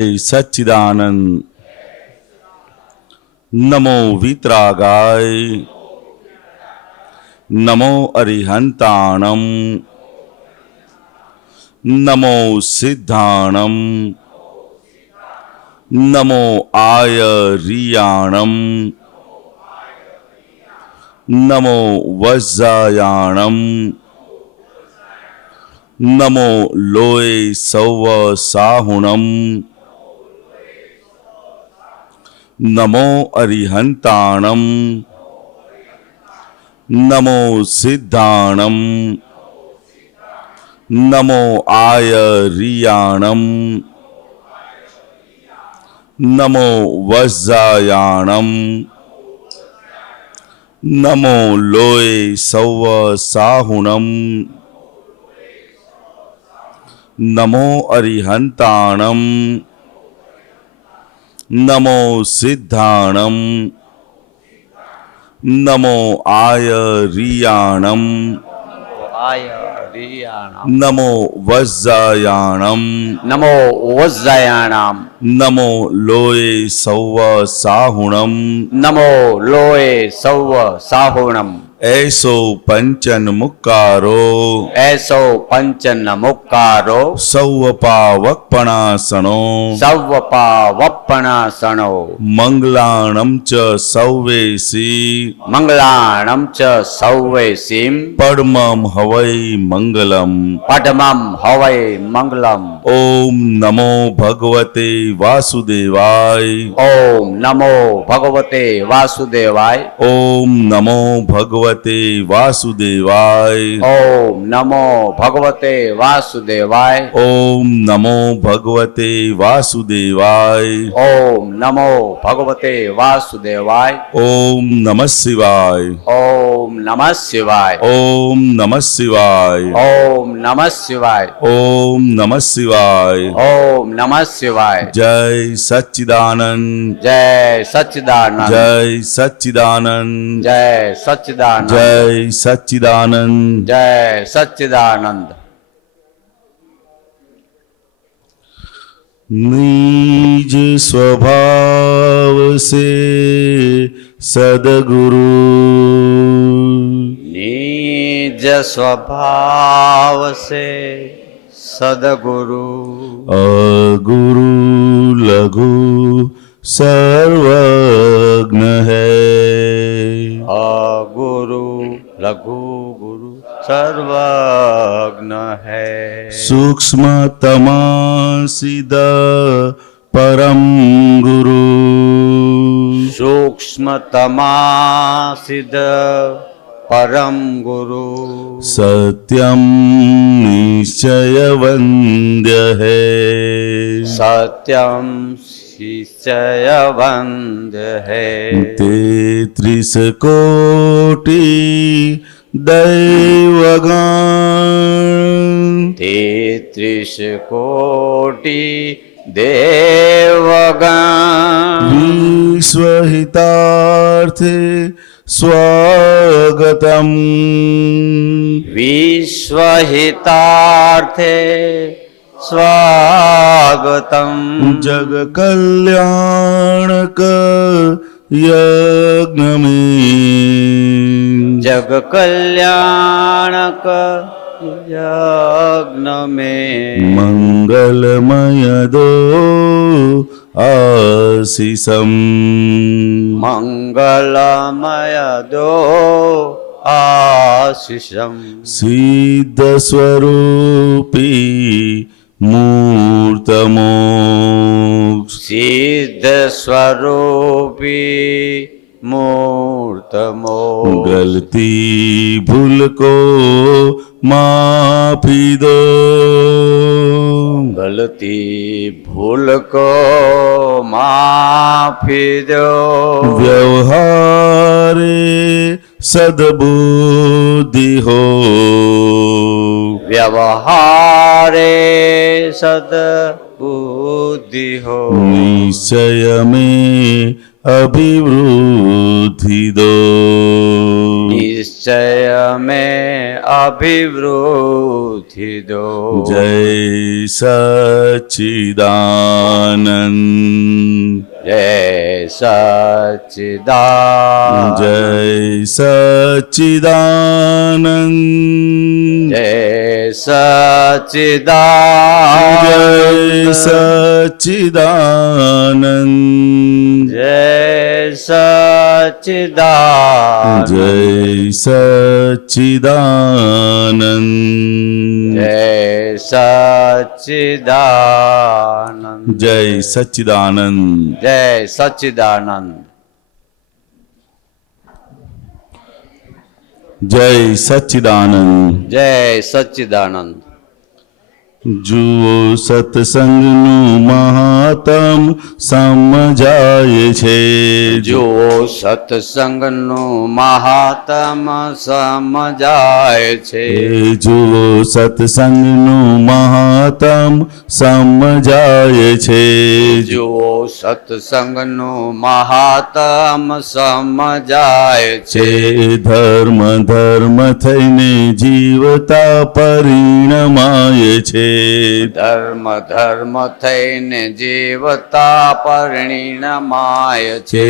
सच्चिदानंद। नमो वीतरागाय, नमो अरिहंताणम, नमो सिद्धाणम, नमो आयरियाणम, नमो वज्रायाणम, नमो लोय सौव साहुणम, नमो अरिहंताणम, नमो सिद्धाणम, नमो आयरियाणम, नमो वज्रायाणम, नमो लोय सौव साहुणम, नमो अरिहंताणम, नमो सिद्धाणम, नमो आयरियाणम, नमो वज्रायाणम, नमो वज्रायाणाम, नमो लोय सौव साहुणम, नमो लोये सौव साहुणम। ऐसो पंचन मुक्कारो, ऐसो पंचन मुक्कारो, सौव पावकपणासनो, सौव पावपणासनो, मंगलाणं च सौवेसि, मंगलाणं च सौवेसिं, परमं हवै मंगलम्। पद्मं हवै मंगलम्। ओम नमो भगवते वासुदेवाय, ओम नमो भगवते वासुदेवाय, ओम नमो भगवते वासुदेवाय, ओम नमो भगवते वासुदेवाय, ओम नमो भगवते वासुदेवाय, ओम नमो भगवते वासुदेवाय, ओम नमः शिवाय, ओम नमः शिवाय, ओम नमः शिवाय, ओम नमः शिवाय, ओम नमः शिवाय। ओम नमः शिवाय। जय सच्चिदानंद, जय सच्चिदानंद, जय सच्चिदानंद, जय सच्चिदानंद, जय सच्चिदानंद। जय सच्चिदानंद। निज स्वभाव से सदगुरु, निज स्वभाव से सदगुरु, अगुरु लघु सर्वज्ञ है, अगुरु लघु गुरु सर्वज्ञ है, सूक्ष्मतमा सिद्ध परम गुरु, सूक्ष्मतमा सिद्ध परम गुरु, सत्यम निश्चय वंद्य है, सत्यम निश्चय वंद्य है, 33 कोटि दैवगण, 33 कोटि देवगण, विश्वहितार्थे स्वागतम्, विश्वहितार्थे स्वागतम्, जग कल्याणक यज्ञ में, जग कल्याणक यज्ञ में, मंगलमय दो आशीषम, मंगलमय दो आशीषम, सिद्ध स्वरूपी मूर्तमोक्ष, सिद्ध स्वरूपी मूर्तमोक्ष, गलती भूल को माफी दो, गलती भूल को माफी दो, व्यवहारे सद्बुद्धि हो, व्यवहारे सद्बुद्धि हो, निश्चय में अभिवृद्धि दो, निश्चय में અભિવૃદ્ધિ દો. જય સચ્ચિદાનંદ જય સચ્ચિદાનંદ. જય સચ્ચિદાનંદ જય સચ્ચિદાનંદ. જય સચ્ચિદાનંદ જય સચ્ચિદાનંદ. જય સચ્ચિદાનંદ જય સચ્ચિદાનંદ. જય સચ્ચિદાનંદ જય સચ્ચિદાનંદ. જય સચ્ચિદાનંદ જય સચ્ચિદાનંદ. જુઓ સત્સંગનું મહાત્મ સમજાય છે. જુઓ સત્સંગનું મહાત્મ સમજાય છે. જુઓ સત્સંગનું મહાત્મ સમજાય છે. જુઓ સત્સંગનું મહાત્મ સમજાય છે. ધર્મ ધર્મ થઈને જીવતા પરિણમાય છે. ધર્મ ધર્મ થઈને જીવતા પરિણમાય છે.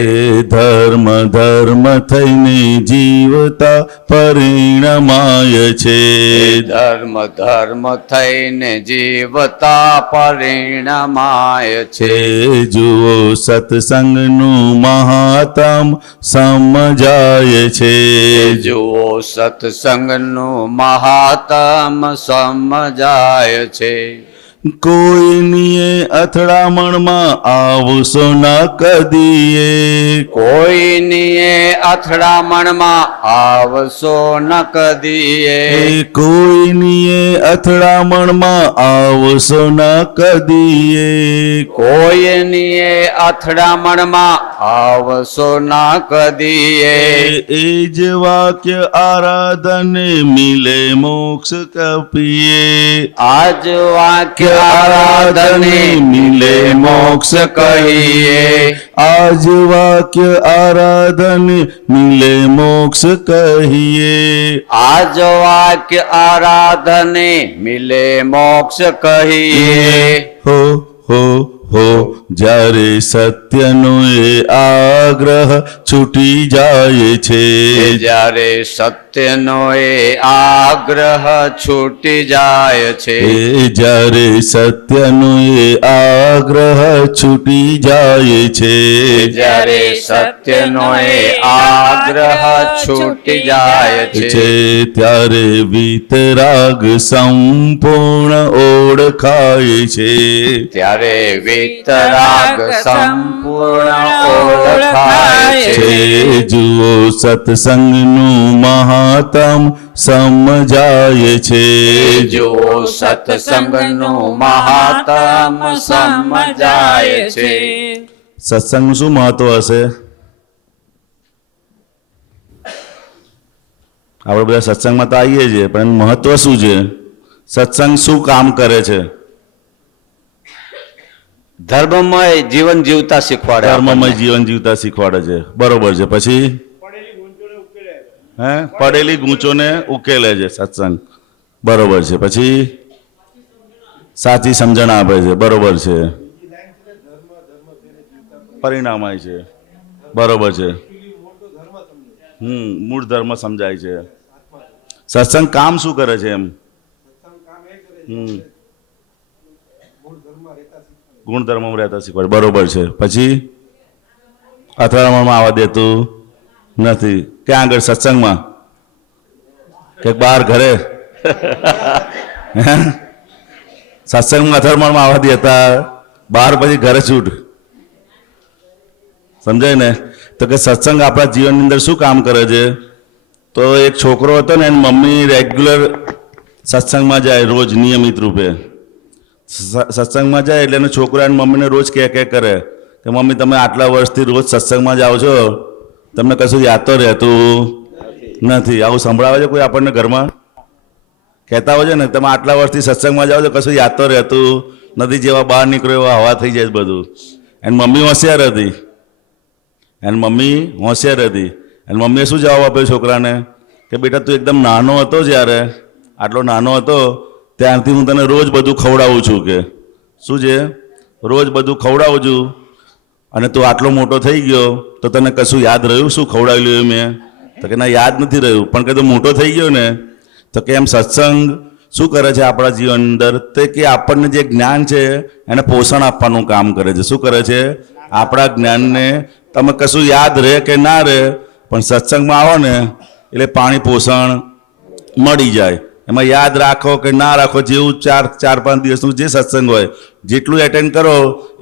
ધર્મ ધર્મ થઈને જીવતા પરિણમાય છે. ધર્મ ધર્મ થઈને જીવતા પરિણમાય છે. જુઓ સત્સંગનું મહાત્મ સમજાય છે. જુઓ સત્સંગનું મહાત્મ સમજાય છે. કોઈનીએ અથડામણમાં આવશો ન કદીએ. કોઈનીએ અથડામણમાં આવશો ન કદીએ. કોઈનીએ અથડામણમાં આવશો ન કદીએ. કોઈનીએ અથડામણમાં આવશો ન કદીએ. એ જ વાક્ય આરાધને મિલે મોક્ષ કપીએ. આજ વાક્ય આરાધને મિલે મોક્ષ કહીએ. આજ વાક્ય આરાધને મિલે મોક્ષ કહીએ. આજ વાક્ય આરાધને મિલે મોક્ષ કહીએ. હો હો હો જ્યારે સત્યનો એ આગ્રહ છૂટી જાય છે. જ્યારે સત્યનો એ આગ્રહ છૂટી જાય છે. જ્યારે સત્યનો એ આગ્રહ છૂટી જાય છે. જ્યારે સત્યનો એ આગ્રહ છૂટી જાય છે. ત્યારે વિતરાગ સંપૂર્ણ ઓળખાય છે. ત્યારે વિતરાગ સંપૂર્ણ ઓળખાય છે. જુઓ સત્સંગનું મહાત્મ સમજાય છે. જુઓ સત્સંગનું મહાત્મ સમજાય છે. સત્સંગનું શું મહત્વ હશે? આપણે બધા સત્સંગમાં તો આવીએ છીએ, પણ એનું મહત્વ શું છે? સત્સંગ શું કામ કરે છે? ધર્મમય જીવન જીવતા શીખવાડે. ધર્મમય જીવન જીવતા શીખવાડે છે. બરોબર છે. પછી પડેલી ગૂંચોને ઉકેલે છે સત્સંગ. બરોબર છે. પછી સાચી સમજણ આપે છે. બરોબર છે. પરિણામાય છે. બરોબર છે. મૂળ ધર્મ સમજાય છે. સત્સંગ કામ શું કરે છે એમ? ગુણધર્મમાં રહેતા શીખવાડે. બરોબર છે. પછી અથડામણમાં આવવા દેતું નથી. ક્યાં આગળ? સત્સંગમાં કે બહાર ઘરે? સત્સંગમાં અથડામણમાં આવવા દેતા, બહાર પછી ઘરે છૂટ. સમજાય ને? તો કે સત્સંગ આપણા જીવનની અંદર શું કામ કરે છે? તો એક છોકરો હતો ને, એની મમ્મી રેગ્યુલર સત્સંગમાં જાય, રોજ નિયમિત રૂપે સત્સંગમાં જાય. એટલે એનો છોકરો એની મમ્મીને રોજ કહે કરે કે મમ્મી તમે આટલા વર્ષથી રોજ સત્સંગમાં જાઓ છો, તમને કશું યાદ તો રહેતું નથી. આવું સંભળાવે છે કોઈ આપણને ઘરમાં? કહેતા હોય છે ને, તમે આટલા વર્ષથી સત્સંગમાં જાઓ છો, કશું યાદ તો રહેતું નથી. જેવા બહાર નીકળ્યો એવા હવા થઈ જાય બધું. એની મમ્મી હોશિયાર હતી. એની મમ્મી શું જવાબ આપ્યો છોકરાને? કે બેટા તું એકદમ નાનો હતો જ્યારે, આટલો નાનો હતો ત્યારથી હું તને રોજ બધું ખવડાવું છું. કે શું છે? રોજ બધું ખવડાવું છું, અને તું આટલો મોટો થઈ ગયો તો તને કશું યાદ રહ્યું શું ખવડાવેલું મેં? તો કે ના, યાદ નથી રહ્યું. પણ કે તું મોટો થઈ ગયો ને, તો કે એમ સત્સંગ શું કરે છે આપણા જીવન અંદર? તે કે આપણને જે જ્ઞાન છે એને પોષણ આપવાનું કામ કરે છે. શું કરે છે? આપણા જ્ઞાનને તમે કશું યાદ રહે કે ના રહે, પણ સત્સંગમાં આવો ને એટલે પાણી પોષણ મળી જાય. એમાં યાદ રાખો કે ના રાખો, જેવું ચાર પાંચ દિવસનું જે સત્સંગ હોય, જેટલું એટેન્ડ કરો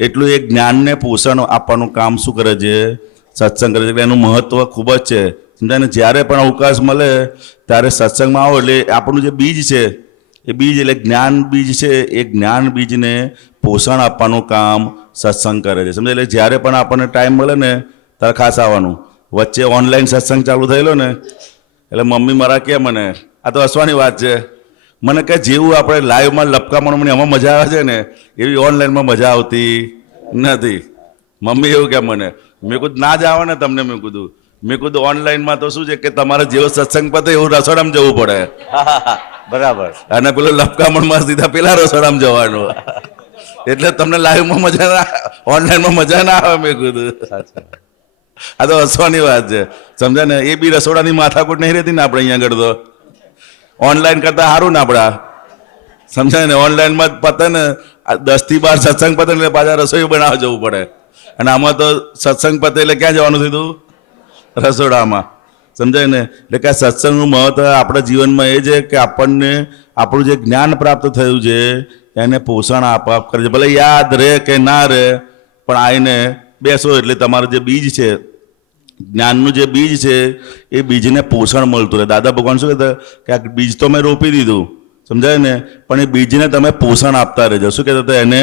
એટલું એ જ્ઞાનને પોષણ આપવાનું કામ શું કરે છે? સત્સંગ કરે છે. એટલે એનું મહત્વ ખૂબ જ છે, સમજાય ને? જ્યારે પણ અવકાશ મળે ત્યારે સત્સંગમાં આવો એટલે આપણું જે બીજ છે એ બીજ એટલે જ્ઞાન બીજ છે, એ જ્ઞાન બીજને પોષણ આપવાનું કામ સત્સંગ કરે છે, સમજાય? એટલે જ્યારે પણ આપણને ટાઈમ મળે ને ત્યારે ખાસ આવવાનું. વચ્ચે ઓનલાઈન સત્સંગ ચાલુ થયેલો ને, એટલે મમ્મી મારા કહે મને, આ તો હસવાની વાત છે, મને કહે જેવું આપણે લાઈવમાં લપકામણ મને એમાં મજા આવે છે ને એવી ઓનલાઈનમાં મજા આવતી નથી. મમ્મી એવું કહે મને. મેં કીધું ના જ આવે ને તમને. મેં કીધું ઓનલાઈનમાં તો શું છે કે તમારે જેવો સત્સંગ પતે એવું રસોડામાં જવું પડે, બરાબર. અને પેલું લપકામણમાં સીધા પેલા રસોડામાં જવાનું. એટલે તમને લાઈવમાં મજા ના, ઓનલાઈનમાં મજા ના આવે. મેં કીધું આ તો હસવાની વાત છે, સમજાય ને? એ બી રસોડાની માથાકૂટ નહીં રહેતી ને આપણે અહીંયા આગળ તો. ઓનલાઈન કરતા સારું ને આપણા, સમજાય ને? ઓનલાઈનમાં પતે ને 10 થી 12 સત્સંગ પતે એટલે પાછા રસોઈ બનાવવા જવું પડે, અને આમાં તો સત્સંગ પતે એટલે ક્યાં જવાનું થયું? રસોડામાં, સમજાય ને? એટલે કે આ સત્સંગનું મહત્વ આપણા જીવનમાં એ છે કે આપણને આપણું જે જ્ઞાન પ્રાપ્ત થયું છે એને પોષણ આપ કરે છે. ભલે યાદ રહે કે ના રહે, પણ આવીને બેસો એટલે તમારું જે બીજ છે, જ્ઞાનનું જે બીજ છે એ બીજને પોષણ મળતું રહે. દાદા ભગવાન શું કહેતા કે આ બીજ તો મેં રોપી દીધું, સમજાય ને? પણ એ બીજને તમે પોષણ આપતા રહેજો. શું કહેતા હતા? એને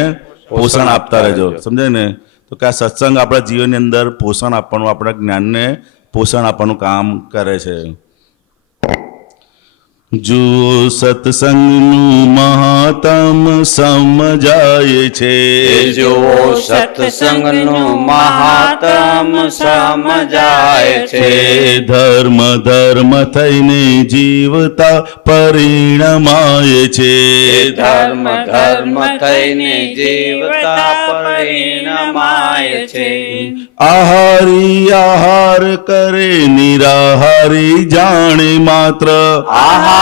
પોષણ આપતા રહેજો, સમજાય ને? તો કે આ સત્સંગ આપણા જીવનની અંદર પોષણ આપવાનું, આપણા જ્ઞાનને પોષણ આપવાનું કામ કરે છે. જુઓ સત્સંગનું મહાત્મ સમજાય છે, જો સત્સંગનું મહાત્મ સમજાય છે. ધર્મ ધર્મ થઈને જીવતા પરિણમાય છે. ધર્મ ધર્મ થઈને જીવતા પરિણમાય છે. આહારી આહાર કરે નિરાહારી જાણે માત્ર. આહારી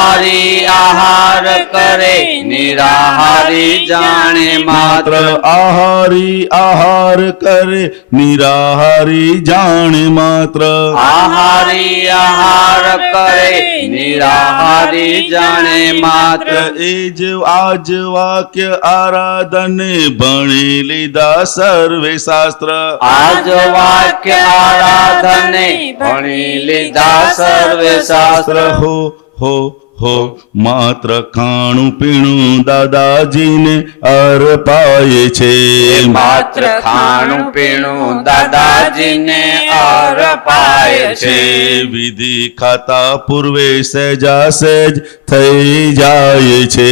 આહાર કરે નિરાહારી જાણે માત્ર. આહારી આહાર કરે નિરાહારી જાણે માત્ર. આહારી આહાર કરે નિરાહારી જાણે માત્ર. એ જ આજ વાક્ય આરાધને ભણી લીધા સર્વે શાસ્ત્ર. આજ વાક્ય આરાધને ભણી લીધા સર્વે શાસ્ત્ર. હો માત્ર ખાણું પીણું દાદાજીને અર્પાય છે. માત્ર ખાણું પીણું દાદાજીને અર્પાય છે. વિધિ ખાતા પૂર્વે સહેજા સહેજ થઈ જાય છે.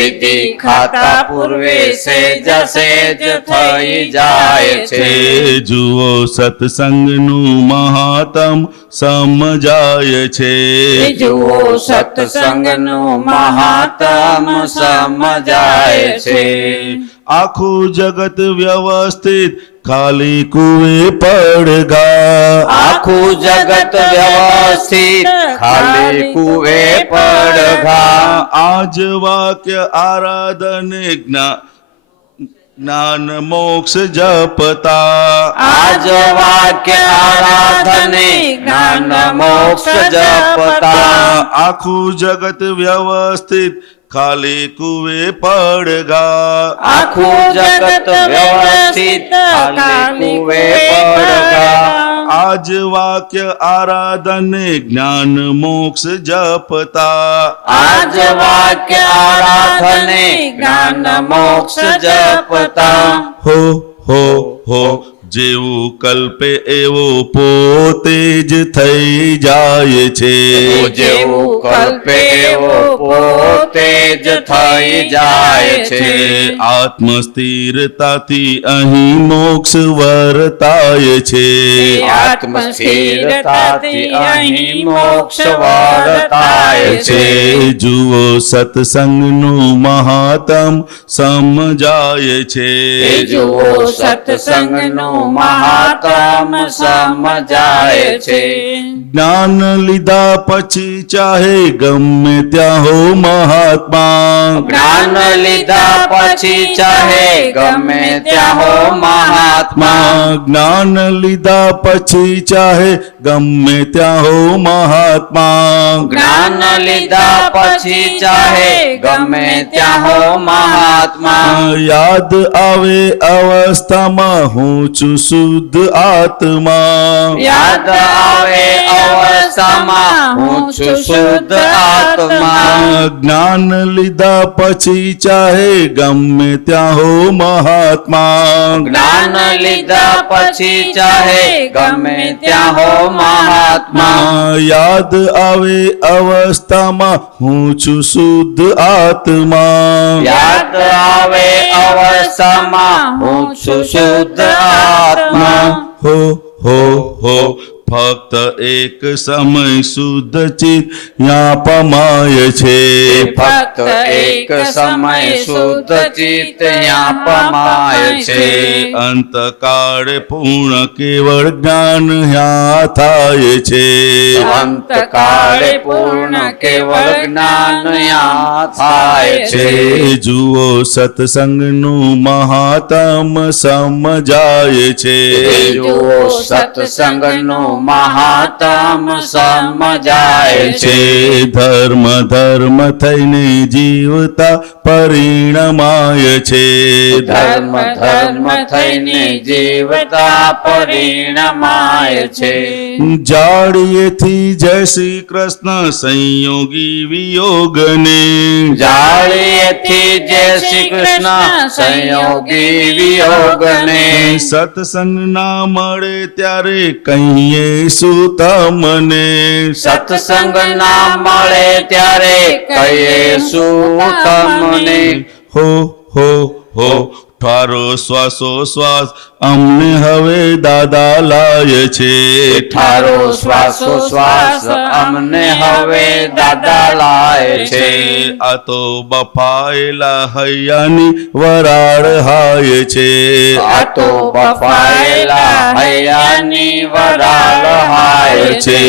વિધિ ખાતા પૂર્વે સેજ સેજ થઈ જાય છે. જુઓ સત્સંગનું મહાત્મ સમજાય છે. જુઓ સત્સંગનું મહાત્મ સમજાય છે. આખું જગત વ્યવસ્થિત ખાલી કુએ પડઘા. આખું જગત વ્યવસ્થિત ખાલી કુવે પડઘા. આજ વાક્ય આરાધને જ્ઞાન મોક્ષ જપતા. આજ વાક્ય આરાધને જ્ઞાન મોક્ષ જપતા. આખું જગત વ્યવસ્થિત ખાલી કુવે પડઘા. આખું જગત વ્યવસ્થિત ખાલી કુવે પડઘા. આજ વાક્ય આરાધને જ્ઞાન મોક્ષ જપતા. આજ વાક્ય આરાધને જ્ઞાન મોક્ષ જપતા. હો જેવું કલ્પે એવો પોતે જ થઈ જાય છે. જેવું કલ્પે એવો પોતે જ થઈ જાય છે. આત્મ સ્થિરતાથી અહીં મોક્ષ વર્તાય છે. આત્મ સ્થિરતાથી અહીં મોક્ષ વર્તાય છે. જુઓ સત્સંગનું મહાત્મ સમજાય છે. જુઓ સત્સંગનું મહાત્મ સમજાય છે. જ્ઞાન લીધા પછી ચાહે ગમે ત્યાં હો મહાત્મા. જ્ઞાન લીધા પછી ચાહે ગમે ત્યાં હો મહાત્મા. જ્ઞાન લીધા પછી ચાહે ગમે ત્યાં હો મહાત્મા. જ્ઞાન લીધા પછી ચાહે ગમે ત્યાં હો મહાત્મા. યાદ આવે અવસ્થામાં હું છું શુદ્ધ આત્મા. યાદ આવે અવસ્થામાં હું છું શુદ્ધ આત્મા. જ્ઞાન લીધા પછી ચાહે ગમે ત્યાં હો મહાત્મા. જ્ઞાન લીધા પછી ચાહે ગમે ત્યાં હો મહાત્મા. યાદ આવે અવસ્થામાં હું છું શુદ્ધ આત્મા. યાદ આવે અવસ્થામાં હું છું શુદ્ધ આત્મા. હો ફક્ત એક સમય શુદ્ધ ચિત્ત યા પમાય છે. ફક્ત એક સમય શુદ્ધ ચિત્ત ત્યાં પમાય છે. અંતકાળે પૂર્ણ કેવળ જ્ઞાન યા થાય છે. અંતકાળે પૂર્ણ કેવળ જ્ઞાન યા થાય છે. જુઓ સત્સંગનું મહાત્મ સમજાય છે. જુઓ સત્સંગનું મહાત્મ સમજાય છે. ધર્મ થઈને જીવતા પરિણમાય છે. ધર્મ થઈને જીવતા પરિણમાય છે. જાળીએથી જય શ્રી કૃષ્ણ સંયોગી વિયોગને. જાળીએથી જય શ્રી કૃષ્ણ સંયોગી વિયોગને. સત્સંગ ના મળે ત્યારે કહીએ શું તમને. સત્સંગ ના મળે ત્યારે કહીએ શું તમને. હો ઠારો શ્વાસો શ્વાસ અમને હવે દાદા લાય છે. ઠારો શ્વાસો શ્વાસ અમને હવે દાદા લાય છે. આ તો બફાયેલા હૈયાની વરાળ હાય છે. આ તો બફાયેલા હૈયાની વરાળ હાય છે.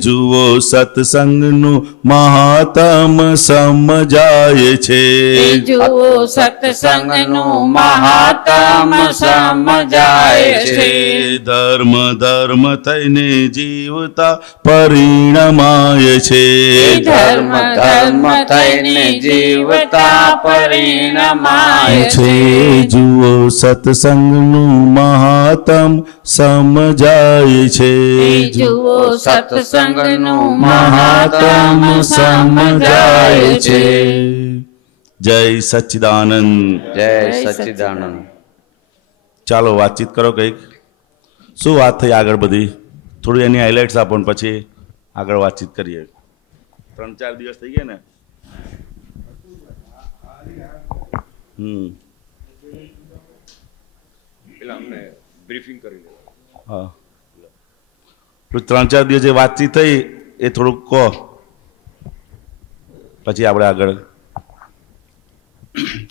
જુઓ સત્સંગનું મહાત્મ સમજાય છે. જુઓ સત્સંગનું મહાત્મ સમજાય છે. ધર્મ થઈને જીવતા પરિણમાય છે. ધર્મ થઈને જીવતા પરિણમાય છે. જુઓ સત્સંગનું મહાત્મ સમજાય છે. જુઓ સત્સંગનું મહાત્મ સમજાય છે. જય સચ્ચિદાનંદ. જય સચ્ચિદાનંદ. ચાલો વાતચીત કરો કંઈક. શું વાત થઈ આગળ બધી? થોડી એની હાઇલાઇટ્સ આપો ને પછી આગળ વાતચીત કરીએ. 3-4 દિવસ થઈ ગયા ને. હા, 3-4 દિવસ જે વાતચીત થઈ એ થોડુંક કહો, પછી આપણે આગળ.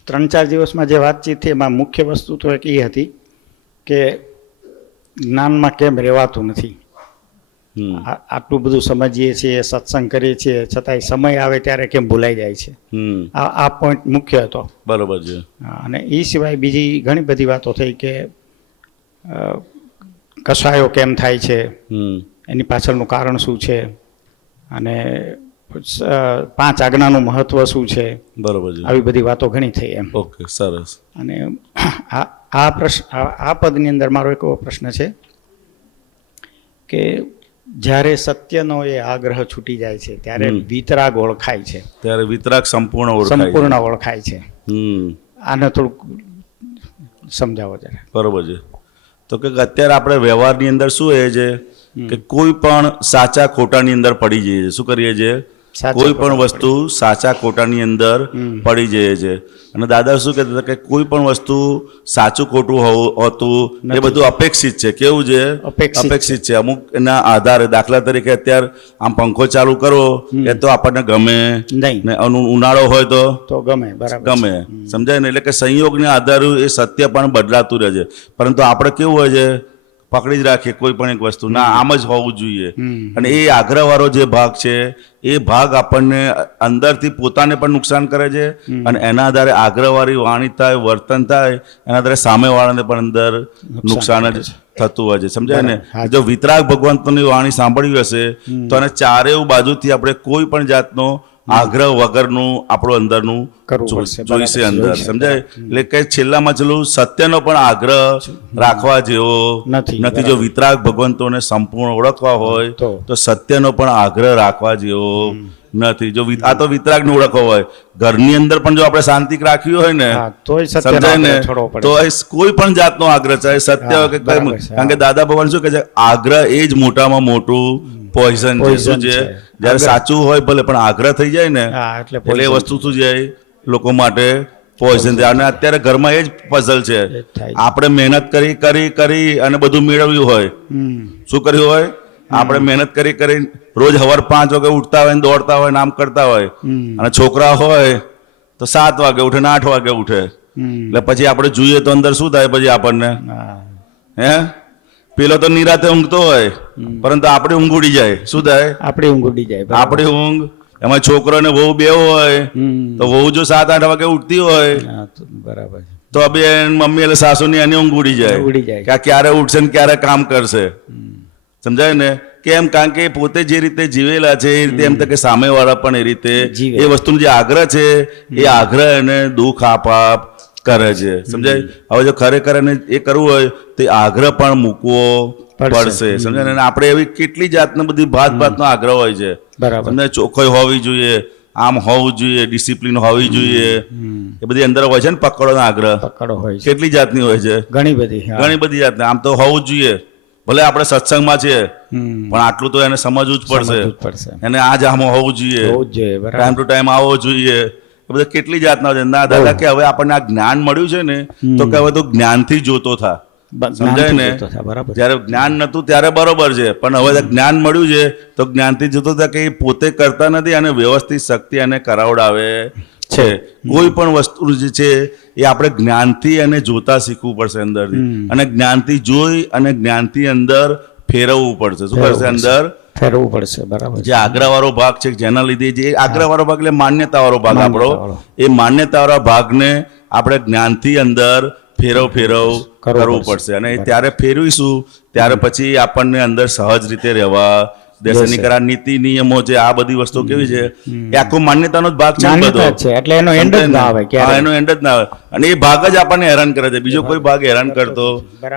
3-4 દિવસમાં જે વાતચીત થઈ એમાં મુખ્ય વસ્તુ તો એક એ હતી કે જ્ઞાનમાં કેમ રહેવાતું નથી. આટલું બધું સમજીએ છીએ, સત્સંગ કરીએ છીએ, છતાંય સમય આવે ત્યારે કેમ ભૂલાઈ જાય છે. આ પોઈન્ટ મુખ્ય હતો. બરોબર છે. અને એ સિવાય બીજી ઘણી બધી વાતો થઈ કે કસાયો કેમ થાય છે, એની પાછળનું કારણ શું છે, અને 5 આજ્ઞાનું મહત્વ શું છે. બરોબર છે. આવી બધી વાતો ઘણી થઈ એમ. ઓકે, સરસ. અને આ પ્રશ્ન, આ પદની અંદર મારો એક એવો પ્રશ્ન છે કે જ્યારે સત્યનો એ આગ્રહ છૂટી જાય છે ત્યારે વિતરાગ ઓળખાય છે. ત્યારે વિતરાગ સંપૂર્ણ ઓળખાય છે. આને થોડુંક સમજાવો જરા. બરોબર છે. તો કે અત્યારે આપણે વ્યવહારની અંદર શું એ છે કે કોઈ પણ સાચા ખોટાની અંદર પડી જઈએ છીએ. શું કરીએ છીએ? સાચા કોઈ પણ ખોટા વસ્તુ સાચા ખોટાની અંદર પડી જઈએ છે. અને દાદા શું કહેતા હતા કે કોઈ પણ વસ્તુ સાચું ખોટું હોતું એ બધું અપેક્ષિત છે. કેવું છે? અપેક્ષિત છે. અમુક એના આધારે, દાખલા તરીકે અત્યારે આમ પંખો ચાલુ કરો એ તો આપણને ગમે નહીં ને ઉનાળો હોય તો ગમે, બરાબર ગમે. સમજાય ને? એટલે કે સંયોગને આધારે એ સત્ય પણ બદલાતું રહે છે. પરંતુ આપણે કેવું હોય છે, પકડી જ રાખીએ કોઈ પણ એક વસ્તુ, ના આમ જ હોવું જોઈએ. અને એ આગ્રહવાળો જે ભાગ છે એ ભાગ આપણને અંદરથી પોતાને પણ નુકસાન કરે છે અને એના આધારે આગ્રહવાળી વાણી થાય, વર્તન થાય, એના આધારે સામેવાળાને પણ અંદર નુકસાન જ થતું હોય છે. સમજાય ને? જો વિતરાગ ભગવંતની વાણી સાંભળવી હશે તો એને ચારે બાજુથી આપણે કોઈ પણ જાતનો આગ્રહ વગરનું આપણું અંદરનું જોઈશે અંદર. સમજાય? એટલે કે છેલ્લામાં છેલ્લું સત્યનો પણ આગ્રહ રાખવા જેવો નથી. જો વિતરાગ ભગવંતોને સંપૂર્ણ ઓળખવા હોય તો સત્યનો પણ આગ્રહ રાખવા જેવો નથી. જો આ તો વિતરાગને ઓળખવો હોય, ઘરની અંદર પણ જો આપણે શાંતિ રાખવી હોય ને, સમજાય ને, તો કોઈ પણ જાતનો આગ્રહ, ચાહે સત્ય હોય કે કારણ કે દાદા ભગવાન શું કહે છે, આગ્રહ એ જ મોટામાં મોટું પોઈઝન છે. શું છે? જયારે સાચું હોય ભલે પણ આગ્રહ થઈ જાય ને એટલે એ વસ્તુ શું જાય લોકો માટે પોઈઝન છે. અને અત્યારે ઘરમાં એ જ પઝલ છે. આપણે મહેનત કરી કરી કરી અને બધું મેળવ્યું હોય, શું કર્યું હોય? આપણે મહેનત કરી કરી રોજ સવાર 5 વાગે ઉઠતા હોય, દોડતા હોય, નામ કરતા હોય, અને છોકરા હોય તો 7 વાગે ઉઠે ને 8 વાગે ઉઠે. એટલે પછી આપણે જોઈએ તો અંદર શું થાય પછી આપણને? હે? પેલો તો નિરાતે ઊંઘતો હોય પરંતુ આપણી ઊંઘ ઉડી જાય. શું થાય? આપણી ઊંઘ ઉડી જાય. આપણી ઊંઘ. એમાં છોકરો ને વહુ બે હોય તો વહુ જો 7-8 વાગે ઉઠતી હોય બરાબર તો બેન મમ્મી એટલે સાસુની એની ઊંઘ ઉડી જાય કે ક્યારે ઉઠશે ને ક્યારે કામ કરશે. સમજાય ને? કેમ? કારણ કે પોતે જે રીતે જીવેલા છે એ રીતે, એમ તો કે સામેવાળા પણ એ રીતે એ વસ્તુનો જે આગ્રહ છે એ આગ્રહ એને દુઃખ આપ કરે છે. સમજાય? હવે જો ખરેખર એને એ કરવું હોય તો આગ્રહ પણ મૂકવો પડશે. સમજાય ને? આપણે એવી કેટલી જાતની બધી ભાતનો આગ્રહ હોય છે. સમજાય? ચોખ્ખાઈ હોવી જોઈએ, આમ હોવું જોઈએ, ડિસિપ્લિન હોવી જોઈએ, એ બધી અંદર હોય છે ને પકડોનો આગ્રહ. કેટલી જાતની હોય છે? ઘણી બધી જાતની. આમ તો હોવું જ જોઈએ. ભલે આપણે સત્સંગમાં છીએ પણ આટલું તો એને સમજવું જ પડશે. એને આજ આમ હોવું જોઈએ, ટાઈમ ટુ ટાઈમ આવવો જોઈએ. એ બધા કેટલી જાતના છે. ના દાદા કે હવે આપણને આ જ્ઞાન મળ્યું છે ને તો કે હવે તો જ્ઞાનથી જોતો થા. સમજાય ને? જયારે જ્ઞાન નતું ત્યારે બરોબર છે, પણ હવે જ્ઞાન મળ્યું છે તો જ્ઞાનથી જોતો થા કે એ પોતે કરતા નથી અને વ્યવસ્થિત શક્તિ એને કરાવડાવે છે. કોઈ પણ વસ્તુ જે છે એ આપણે જ્ઞાનથી એને જોતા શીખવું પડશે અંદરથી, અને જ્ઞાનથી જોઈ અને જ્ઞાનથી અંદર ફેરવવું પડશે. શું કરશે? અંદર ફેરવવું પડશે. બરાબર. જે આગ્રહવાળો ભાગ છે જેના લીધે જે આગ્રહવાળો ભાગ એટલે માન્યતાવાળો ભાગ આપણો, એ માન્યતાવાળા ભાગને આપણે જ્ઞાનથી અંદર ફેરવ કરવું પડશે. અને ત્યારે ફેરવીશું ત્યારે પછી આપણને અંદર સહજ રીતે રહેવા દેશે. નીતિ નિયમો છે, આ બધી વસ્તુ કેવી છે એ આખો માન્યતાનો જ ભાગ છે બધો. એટલે એનો એન્ડ જ ના આવે. એનો એન્ડ જ ના આવે. અને એ ભાગ જ આપણને હેરાન કરે છે, બીજો કોઈ ભાગ હેરાન કરતો.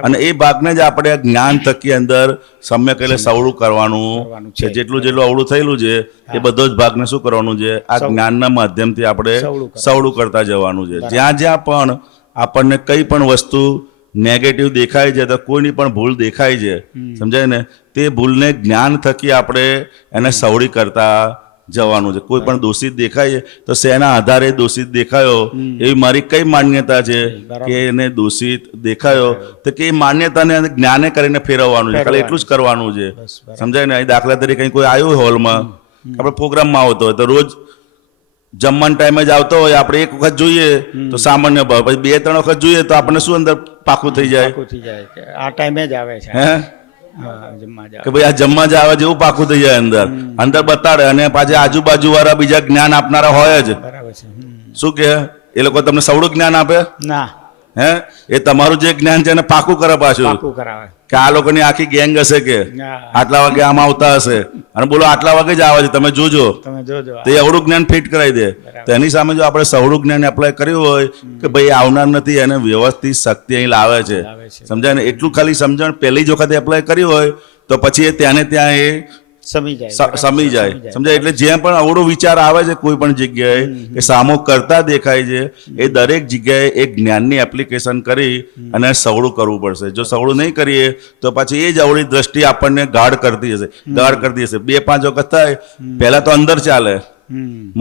અને એ ભાગને જ આપણે જ્ઞાન થકી અંદર સમ્યક એટલે સવળું કરવાનું છે. જેટલું અવળું થયેલું છે એ બધો જ ભાગને શું કરવાનું છે? આ જ્ઞાનના માધ્યમથી આપણે સવળું કરતા જવાનું છે. જ્યાં જ્યાં પણ આપણને કઈ પણ વસ્તુ નેગેટિવ દેખાય છે તો કોઈની પણ ભૂલ દેખાય છે, સમજાય ને, તે ભૂલને જ્ઞાન થકી આપણે એને સવળી કરતા જવાનું છે. કોઈ પણ દોષિત દેખાય છે તો શેના આધારે દોષિત દેખાયો, એવી મારી કઈ માન્યતા છે કે એને દોષિત દેખાયો, તો કે એ માન્યતાને જ્ઞાને કરીને ફેરવવાનું છે. ખાલી એટલું જ કરવાનું છે. સમજાય ને? દાખલા તરીકે કોઈ આવ્યો હોલમાં, આપણે પ્રોગ્રામમાં આવતો હોય તો રોજ જમવાના ટાઈમે જ આવતો હોય, આપણે એક વખત જોઈએ તો સામાન્ય ભાવ, પછી 2-3 વખત જોઈએ તો આપણને શું અંદર પાકું થઈ જાય આ ટાઈમે જ આવે છે. હે? કે ભાઈ આ જમવા જ આવે જેવું પાકું થઈ જાય અંદર બતાડે. અને પાછા આજુબાજુ વાળા બીજા જ્ઞાન આપનારા હોય જ. શું કે એ લોકો તમને સવળું જ્ઞાન આપે? ના. હે? એ તમારું જે જ્ઞાન છે એને પાકું કરે પાછું, કે આ લોકોની આખી ગેંગ હશે કે આટલા વાગે આમ આવતા હશે અને બોલો આટલા વાગે જ આવે છે, તમે જોજો. તો એ અવળું જ્ઞાન ફિટ કરાવી દે. તો એની સામે જો આપણે સવળું જ્ઞાન એપ્લાય કર્યું હોય કે ભાઈ આવનાર નથી, એને વ્યવસ્થિત શક્તિ અહીં લાવે છે, સમજાય ને, એટલું ખાલી સમજણ પહેલી જ વખત એપ્લાય કર્યું હોય તો પછી એ ત્યાં ને ત્યાં એ સમી જાય સમી જાય સમજાય. એટલે જ્યાં પણ અવળો વિચાર આવે છે કોઈ પણ જગ્યાએ એ સામો કરતા દેખાય છે, એ દરેક જગ્યાએ એક જ્ઞાનની એપ્લિકેશન કરી અને સવળું કરવું પડશે. જો સવળું નહીં કરીએ તો પછી એ જ અવળી દ્રષ્ટિ આપણને ગાઢ કરતી હશે. 2-5 વખત થાય પહેલા તો અંદર ચાલે,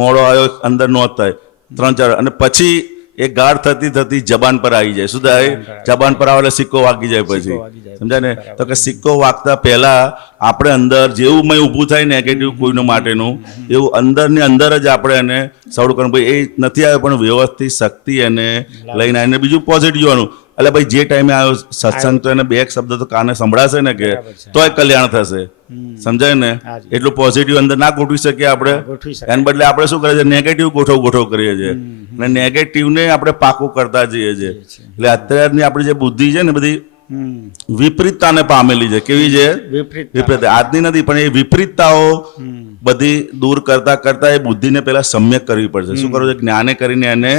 મોડો આવ્યો અંદર નો થાય 3-4, અને પછી એ ગાઢ થતી થતી જબાન પર આવી જાય. શું થાય? જબાન પર આવે એટલે સિક્કો વાગી જાય. પછી સમજાય ને? તો કે સિક્કો વાગતા પહેલા આપણે અંદર જેવું મય ઊભું થાય નેગેટિવ કોઈનું માટેનું, એવું અંદરની અંદર જ આપણે એને સવળું કરવું. ભાઈ એ નથી આવ્યો પણ વ્યવસ્થિત શક્તિ એને લઈને આવીને બીજું પોઝિટિવ જોવાનું. એટલે ભાઈ જે ટાઈમે આવ્યો સત્સંગ તો એને 2 શબ્દ તો કાને સંભળાશે ને કે તોય કલ્યાણ થશે. સમજાય ને? એટલું પોઝિટિવ અંદર ના ગોઠવી શકીએ આપણે. એને બદલે આપણે શું કરીએ છીએ? નેગેટિવ ગોઠવ કરીએ છીએ અને નેગેટિવને આપણે પાકું કરતા જઈએ છીએ. એટલે અત્યારની આપણી જે બુદ્ધિ છે ને બધી વિપરીતતાને પામેલી છે. કેવી છે? વિપરીત. આજની નથી પણ એ વિપરીતતાઓ બધી દૂર કરતા કરતા એ બુદ્ધિને પહેલા સમ્યક કરવી પડશે. શું કરવું છે? જ્ઞાને કરીને એને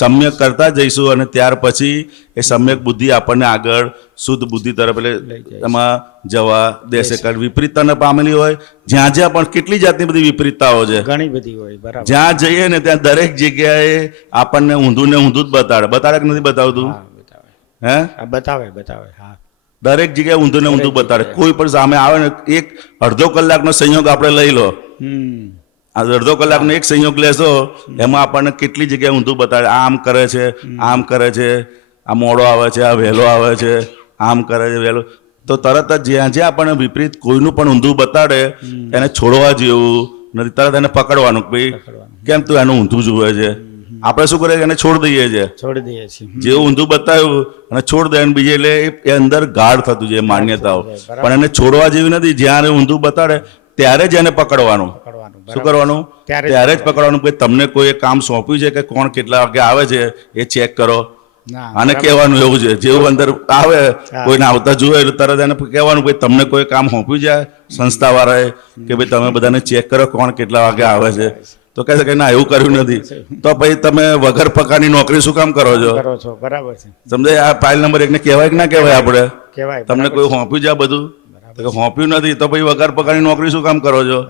સમ્યક કરતા જઈશું અને ત્યાર પછી એ સમ્યક બુદ્ધિ આપણને આગળ શુદ્ધ બુદ્ધિ તરફ એટલે એમાં જવા દેશે. કારણ વિપરીતતાને પામેલી હોય જ્યાં જ્યાં પણ કેટલી જાતની બધી વિપરીતતાઓ છે, ઘણી બધી હોય. બરાબર. જ્યાં જઈએ ને ત્યાં દરેક જગ્યાએ આપણને ઊંધું ને ઊંધું જ બતાડે કે નથી બતાવતું? હે? બતાવે. હા, દરેક જગ્યાએ ઊંધું ને ઊંધું બતાડે. કોઈ પણ સામે આવે ને એક અડધો કલાકનો સંયોગ આપણે લઈ લો, આ અડધો કલાકનો એક સંયોગ લેશો એમાં આપણને કેટલી જગ્યાએ ઊંધું બતાડે. આમ કરે છે, આમ કરે છે, આ મોડો આવે છે, આ વહેલો આવે છે, આમ કરે છે વહેલો. તો તરત જ જ્યાં જ્યાં આપણને વિપરીત કોઈનું પણ ઊંધું બતાડે એને છોડવા જેવું નથી. તરત એને પકડવાનું કે ભાઈ કેમ તું એનું ઊંધું જુએ છે? આપણે શું કરીએ? એને છોડી દઈએ છીએ. જેવું ઊંધું બતાવ્યું અને છોડ દે. બીજે એટલે એ અંદર ગાઢ થતું છે માન્યતાઓ, પણ એને છોડવા જેવી નથી. જ્યારે ઊંધું બતાડે ત્યારે જ એને પકડવાનું. શું કરવાનું? ત્યારે જ પકડવાનું. કે તમને કોઈ કામ સોંપ્યું છે કે કોણ કેટલા વાગે આવે છે એ ચેક કરો. આને કહેવાનું એવું છે. જેવું અંદર આવે કોઈને આવતા જુએ એટલે તરત એને કહેવાનું કે તમને કોઈ કામ સોંપ્યું છે સંસ્થા વાળાએ કે ભાઈ તમે બધાને ચેક કરો કોણ કેટલા વાગે આવે છે. તો કહે છે કે ના એવું કર્યું નથી. તો ભાઈ તમે વગર પગારની નોકરી શું કામ કરો છો? બરાબર છે. સમજાય? આ ફાઇલ નંબર 1 ને કહેવાય કે ના કહેવાય? આપણે કહેવાય. તમને કોઈ સોંપ્યું છે આ બધું? તો સોંપ્યું નથી તો ભાઈ વગર પગારની નોકરી શું કામ કરો છો?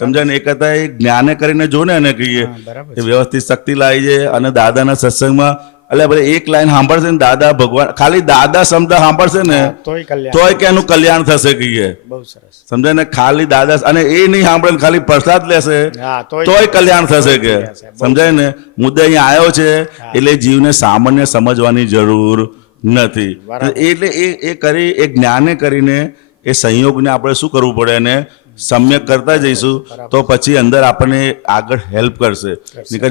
સમજાય ને? એ કરતા એ જ્ઞાને કરીને જો ને એને કહીએ એ વ્યવસ્થિત શક્તિ લાવી છે. અને દાદાના સત્સંગમાં એટલે ભાઈ એક લાઈન સાંભળશે ને દાદા ભગવાન ખાલી દાદા સમતા સાંભળશે ને તોય કે એનું કલ્યાણ થશે કહીએ. સમજાય ને? ખાલી દાદા અને એ નહીં સાંભળે ખાલી પ્રસાદ લેશે તોય કલ્યાણ થશે કે. સમજાય ને? મુદ્દે અહીંયા આવ્યો છે એટલે જીવને સામાન્ય સમજવાની જરૂર નથી. એટલે એ કરી એ જ્ઞાને કરીને એ સંયોગને આપણે શું કરવું પડે? એને સમ્યક કરતા જઈશું તો પછી અંદર આપણને આગળ હેલ્પ કરશે.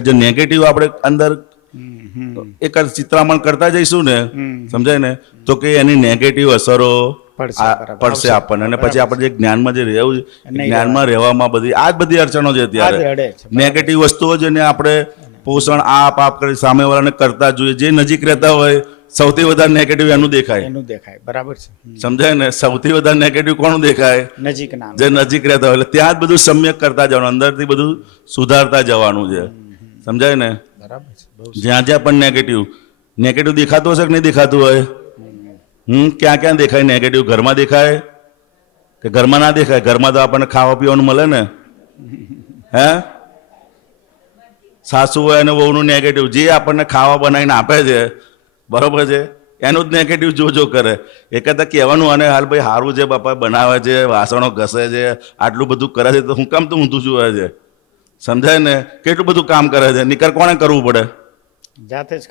જો નેગેટિવ આપણે અંદર એક ચિત્રામણ કરતા જઈશું ને સમજાય ને તો કે એની નેગેટિવ અસરો પડશે આપણને. અને પછી આપણે જે જ્ઞાનમાં જે રહેવું છે જ્ઞાનમાં રહેવામાં બધી આ જ બધી અડચણો છે. અત્યારે નેગેટિવ વસ્તુઓ જેને આપણે પોષણ આપ કરી સામેવાળાને કરતા જોઈએ. જે નજીક રહેતા હોય સૌથી વધારે નેગેટિવ એનું દેખાય. બરાબર છે. સમજાય ને? સૌથી વધારે નેગેટિવ કોનું દેખાય? જે નજીક રહેતા હોય. એટલે ત્યાં જ બધું સમ્યક કરતા જવાનું, અંદરથી બધું સુધારતા જવાનું છે. સમજાય ને? જ્યાં જ્યાં પણ નેગેટિવ દેખાતું હશે કે નહીં દેખાતું હોય? ક્યાં ક્યાં દેખાય નેગેટિવ? ઘરમાં દેખાય કે ઘરમાં ના દેખાય? ઘરમાં તો આપણને ખાવા પીવાનું મળે ને. હે? સાસુ હોય અને વહુનું નેગેટિવ જે આપણને ખાવા બનાવીને આપે છે બરોબર છે એનું જ નેગેટિવ જો કરે. એ કરતાં કહેવાનું અને હાલ ભાઈ સારું છે બાપા બનાવે છે, વાસણો ઘસે છે, આટલું બધું કરે છે તો હું કામ તો ઊંધું જોવે છે? સમજાય ને? કેટલું બધું કામ કરે છે. નિકર કોણે કરવું પડે? જાતે જ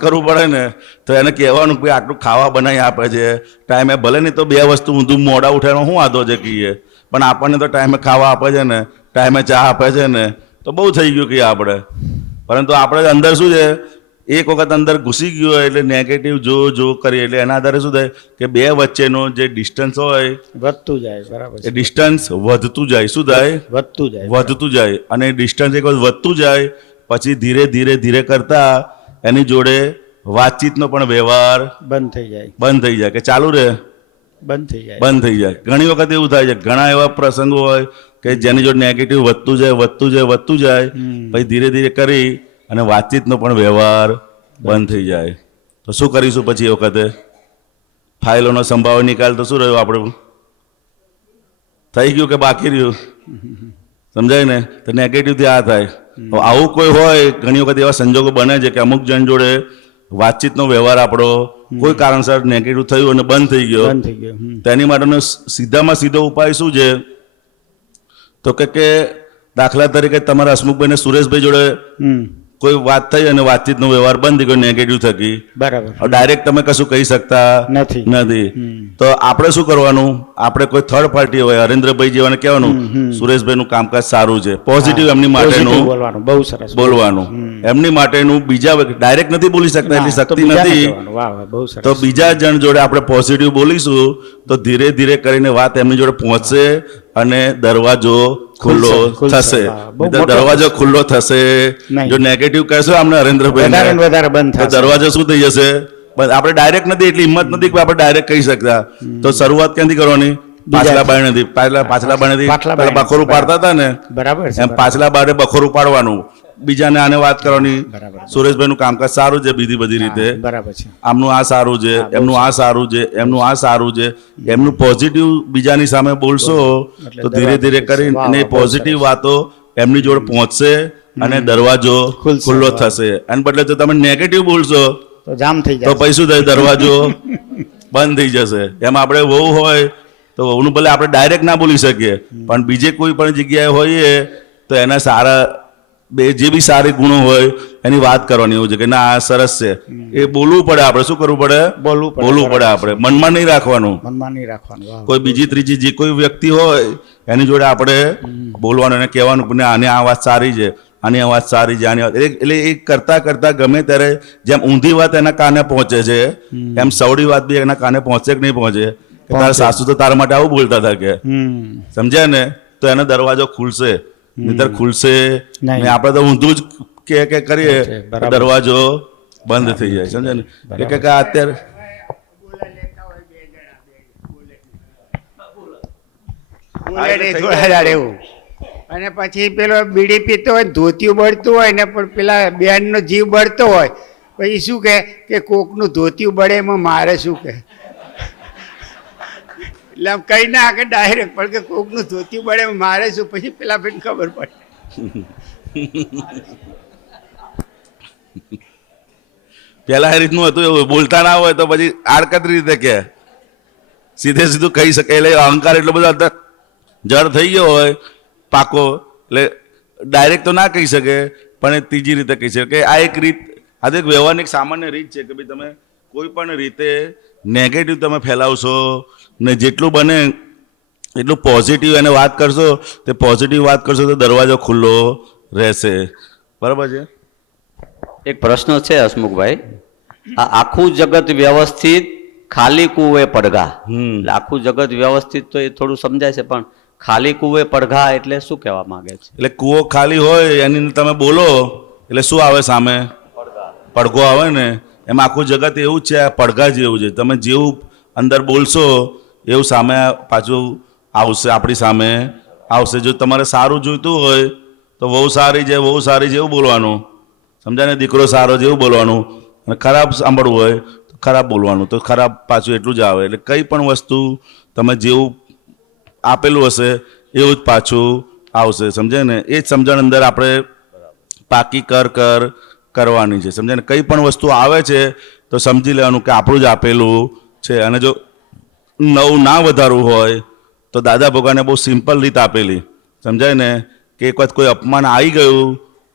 કરવું પડે ને. તો એને કહેવાનું ભાઈ આટલું ખાવા બનાવી આપે છે ટાઈમે, ભલે નહીં તો 2 વસ્તુ ઊંધું મોડા ઉઠાડવાનું શું વાંધો છે કહીએ, પણ આપણને તો ટાઈમે ખાવા આપે છે ને, ટાઈમે ચા આપે છે ને, તો બહુ થઈ ગયું કહીએ આપણે. પરંતુ આપણે અંદર શું છે એક વખત અંદર ઘૂસી ગયું હોય એટલે નેગેટિવ જો કરીએ એટલે એના આધારે શું થાય કે 2 વચ્ચેનો જે ડિસ્ટન્સ હોય વધતું જાય. બરાબર. એ ડિસ્ટન્સ વધતું જાય. શું થાય? વધતું જાય. અને ડિસ્ટન્સ એક વખત વધતું જાય પછી ધીરે ધીરે કરતા એની જોડે વાતચીતનો પણ વ્યવહાર બંધ થઈ જાય કે ચાલુ રહે? બંધ થઈ જાય. ઘણી વખત એવું થાય છે. ઘણા એવા પ્રસંગો હોય કે જેની જોડે નેગેટિવ વધતું જાય પછી ધીરે કરી અને વાતચીતનો પણ વ્યવહાર બંધ થઈ જાય. તો શું કરીશું પછી એ વખતે? ફાઇલોનો સંભાવ્ય નિકાલ તો શું રહ્યો આપણું? થઈ ગયું કે બાકી રહ્યું, સમજાય ને? તો નેગેટિવથી આ થાય. હવે આવું કોઈ હોય, ઘણી વખત એવા સંજોગો બને છે કે અમુક જણ જોડે વાતચીતનો વ્યવહાર આપણો કોઈ કારણસર નેગેટિવ થયું અને બંધ થઈ ગયો. બંધ થઈ ગયો. તેની માટેનો સીધામાં સીધો ઉપાય શું છે? તો કે દાખલા તરીકે તમારા હસમુખભાઈ ને સુરેશભાઈ જોડે કોઈ વાત થઈ અને વાતચીતનો વ્યવહાર બંધ થઈ ગયો નેગેટિવ થકી, બરાબર. ડાયરેક્ટ તમે કશું કહી શકતા નથી. તો આપણે શું કરવાનું? આપણે કોઈ થર્ડ પાર્ટી હોય, હરેન્દ્રભાઈ જેવાને કહેવાનું સુરેશભાઈનું કામકાજ સારું છે, પોઝિટિવ એમની માટેનું બોલવાનું. બહુ સરસ બોલવાનું. એમની માટેનું બીજા ડાયરેક્ટ નથી બોલી શકતા, એટલી શક્તિ નથી. બહુ સરસ. તો બીજા જણ જોડે આપણે પોઝિટિવ બોલીશું તો ધીરે ધીરે કરીને વાત એમની જોડે પહોંચશે અને દરવાજો ખુલ્લો થશે. દરવાજો ખુલ્લો થશે. જો નેગેટિવ કહેશો અમને હરેન્દ્રભાઈ વધારે બંધ તો દરવાજો શું થઈ જશે? આપણે ડાયરેક્ટ નથી, એટલી હિંમત નથી કે આપણે ડાયરેક્ટ કહી શકતા. તો શરૂઆત ક્યાંથી કરવાની? પાછલા બારણે નથી. પાછલા બારણેથી બખોરું પાડતા હતા ને, બરાબર. એમ પાછલા બારણે બખોરું પાડવાનું, બીજાને આને વાત કરવાની. સુરેશભાઈનું કામકાજ સારું છે બીજી બધી રીતે, બરાબર છે. આમનું આ સારું છે, એમનું આ સારું છે, એમનું આ સારું છે. એમનું પોઝિટિવ બીજાની સામે બોલશો તો ધીરે ધીરે કરીને પોઝિટિવ વાતો એમની જોડે પહોંચશે અને દરવાજો ખુલ્લો થશે. અને બદલે તો તમે નેગેટિવ બોલશો તો જામ થઈ તો પછી શું થાય? દરવાજો બંધ થઈ જશે. એમાં આપણે વહુ હોય તો વહુનું ભલે આપણે ડાયરેક્ટ ના બોલી શકીએ, પણ બીજે કોઈ પણ જગ્યાએ હોઈએ તો એના સારા જે બી સારી ગુણો હોય એની વાત કરવાની. એવું છે કે ના આ સરસ છે, એ બોલવું પડે. આપણે શું કરવું પડે? બોલવું પડે. આપણે મનમાં નહીં રાખવાનું. કોઈ બીજી ત્રીજી જે કોઈ વ્યક્તિ હોય એની જોડે આપણે બોલવાનું અને કહેવાનું કે આને આ વાત સારી છે, આની આ વાત સારી છે, આની વાત. એટલે એ કરતા કરતા ગમે ત્યારે જેમ ઊંધી વાત એના કાને પહોંચે છે એમ સવડી વાત બી એના કાને પહોંચે કે નહીં પહોંચે? કે તારા સાસુ તો તારા માટે આવું બોલતા હતા કે, સમજ્યા ને? તો એનો દરવાજો ખુલશે, નહીતર ખુલશે નહીં. આપણે તો ઊંધું જ કે કરીએ દરવાજો બંધ થઈ જાય, સમજે ને? કે અત્યારે એવું. અને પછી પેલો બીડી પીતો હોય, ધોતિયું બળતું હોય ને, પણ પેલા બેનનો જીવ બળતો હોય, પછી શું કે કોકનું ધોતિયું બળે એમાં મારે શું કે? એટલે આમ કઈ ના કે ડાયરેક્ટ, પણ કે કોકનું ધોતિયું બળે એમાં મારે શું? પછી પેલા બેન ખબર પડે. પેલા એ રીતનું હતું, એવું બોલતા ના હોય તો પછી આડકતરી રીતે કે સીધે સીધું કહી શકે. એટલે અહંકાર એટલો બધો અંદર જળ થઈ ગયો હોય પાકો, એટલે ડાયરેક્ટ તો ના કહી શકે, પણ એ ત્રીજી રીતે કહી શકે. આ એક રીત, આ તો એક વ્યવહારની સામાન્ય રીત છે કે ભાઈ તમે કોઈ પણ રીતે નેગેટિવ તમે ફેલાવશો ને જેટલું બને એટલું પોઝિટિવ એને વાત કરશો, તે પોઝિટિવ વાત કરશો તો દરવાજો ખુલ્લો રહેશે. બરાબર છે? એક પ્રશ્ન છે હસમુખભાઈ, આ આખું જગત વ્યવસ્થિત, ખાલી કુવે પડઘા. આખું જગત વ્યવસ્થિત તો એ થોડું સમજાય છે, પણ ખાલી કુવે પડઘા એટલે શું કહેવા માંગે છે? એટલે કૂવો ખાલી હોય એની અંદર તમે બોલો એટલે શું આવે સામે? પડઘો આવે ને. એમાં આખું જગત એવું જ છે, પડઘા જેવું છે. તમે જેવું અંદર બોલશો એવું સામે પાછું આવશે, આપણી સામે આવશે. જો તમારે સારું જોઈતું હોય તો બહુ સારી છે, બહુ સારી છે એવું બોલવાનું, સમજાય ને? દીકરો સારો છે એવું બોલવાનું. અને ખરાબ સાંભળવું હોય તો ખરાબ બોલવાનું, તો ખરાબ પાછું એટલું જ આવે. એટલે કંઈ પણ વસ્તુ તમે જેવું આપેલું હશે એવું જ પાછું આવશે, સમજાય ને? એ જ સમજણ અંદર આપણે પાકી કરવાની છે, સમજાય ને? કંઈ પણ વસ્તુ આવે છે તો સમજી લેવાનું કે આપણું જ આપેલું છે. અને જો નવું ના વધારવું હોય તો દાદા ભગવાને બહુ સિમ્પલ રીત આપેલી, સમજાય ને? કે એક વખત કોઈ અપમાન આવી ગયું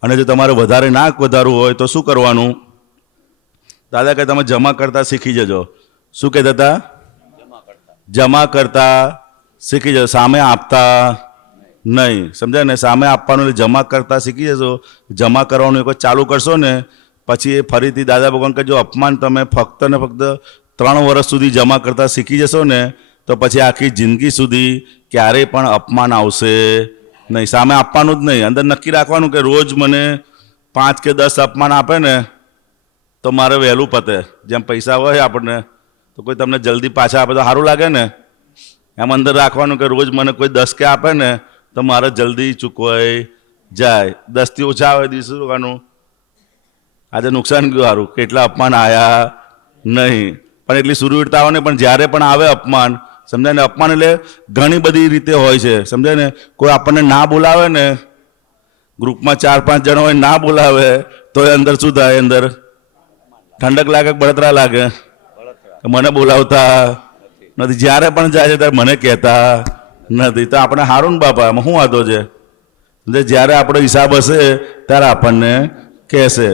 અને જો તમારે વધારે ના વધારવું હોય તો શું કરવાનું? દાદા કે તમે જમા કરતા શીખી જજો. શું કહેતા હતા? જમા કરતા શીખી જજો, સામે આપતા નહીં, સમજાય ને? સામે આપવાનું એટલે જમા કરતા શીખી જશો. જમા કરવાનું એક ચાલુ કરશો ને પછી એ ફરીથી દાદા ભગવાન કે જો અપમાન તમે ફક્ત ને ફક્ત 3 વર્ષ સુધી જમા કરતા શીખી જશો ને તો પછી આખી જિંદગી સુધી ક્યારેય પણ અપમાન આવશે નહીં. સામે આપવાનું જ નહીં, અંદર નક્કી રાખવાનું કે રોજ મને 5 કે 10 અપમાન આપે ને તો મારે વહેલું પતે. જેમ પૈસા હોય આપણને તો કોઈ તમને જલ્દી પાછા આપે તો સારું લાગે ને, એમ અંદર રાખવાનું કે રોજ મને કોઈ 10 કે આપે ને તો મારે જલ્દી ચૂકવાઈ જાય. 10 થી ઓછા આવે દિવસ રોવાનું, આજે નુકસાન ગયું સારું, કેટલા અપમાન આવ્યા નહીં. પણ એટલી સુરવીરતા આવે ને, પણ જ્યારે પણ આવે અપમાન સમજાય ને? અપમાન એટલે ઘણી બધી રીતે હોય છે, સમજાય ને? કોઈ આપણને ના બોલાવે ને, ગ્રુપમાં 4-5 જણ હોય, ના બોલાવે તો એ અંદર શું થાય? અંદર ઠંડક લાગે કે બળતરા લાગે? કે મને બોલાવતા નથી, જ્યારે પણ જાય છે ત્યારે મને કહેતા નથી. તો આપણે હારું ને બાપા, એમાં શું વાંધો છે? જ્યારે આપણો હિસાબ હશે ત્યારે આપણને કહેશે,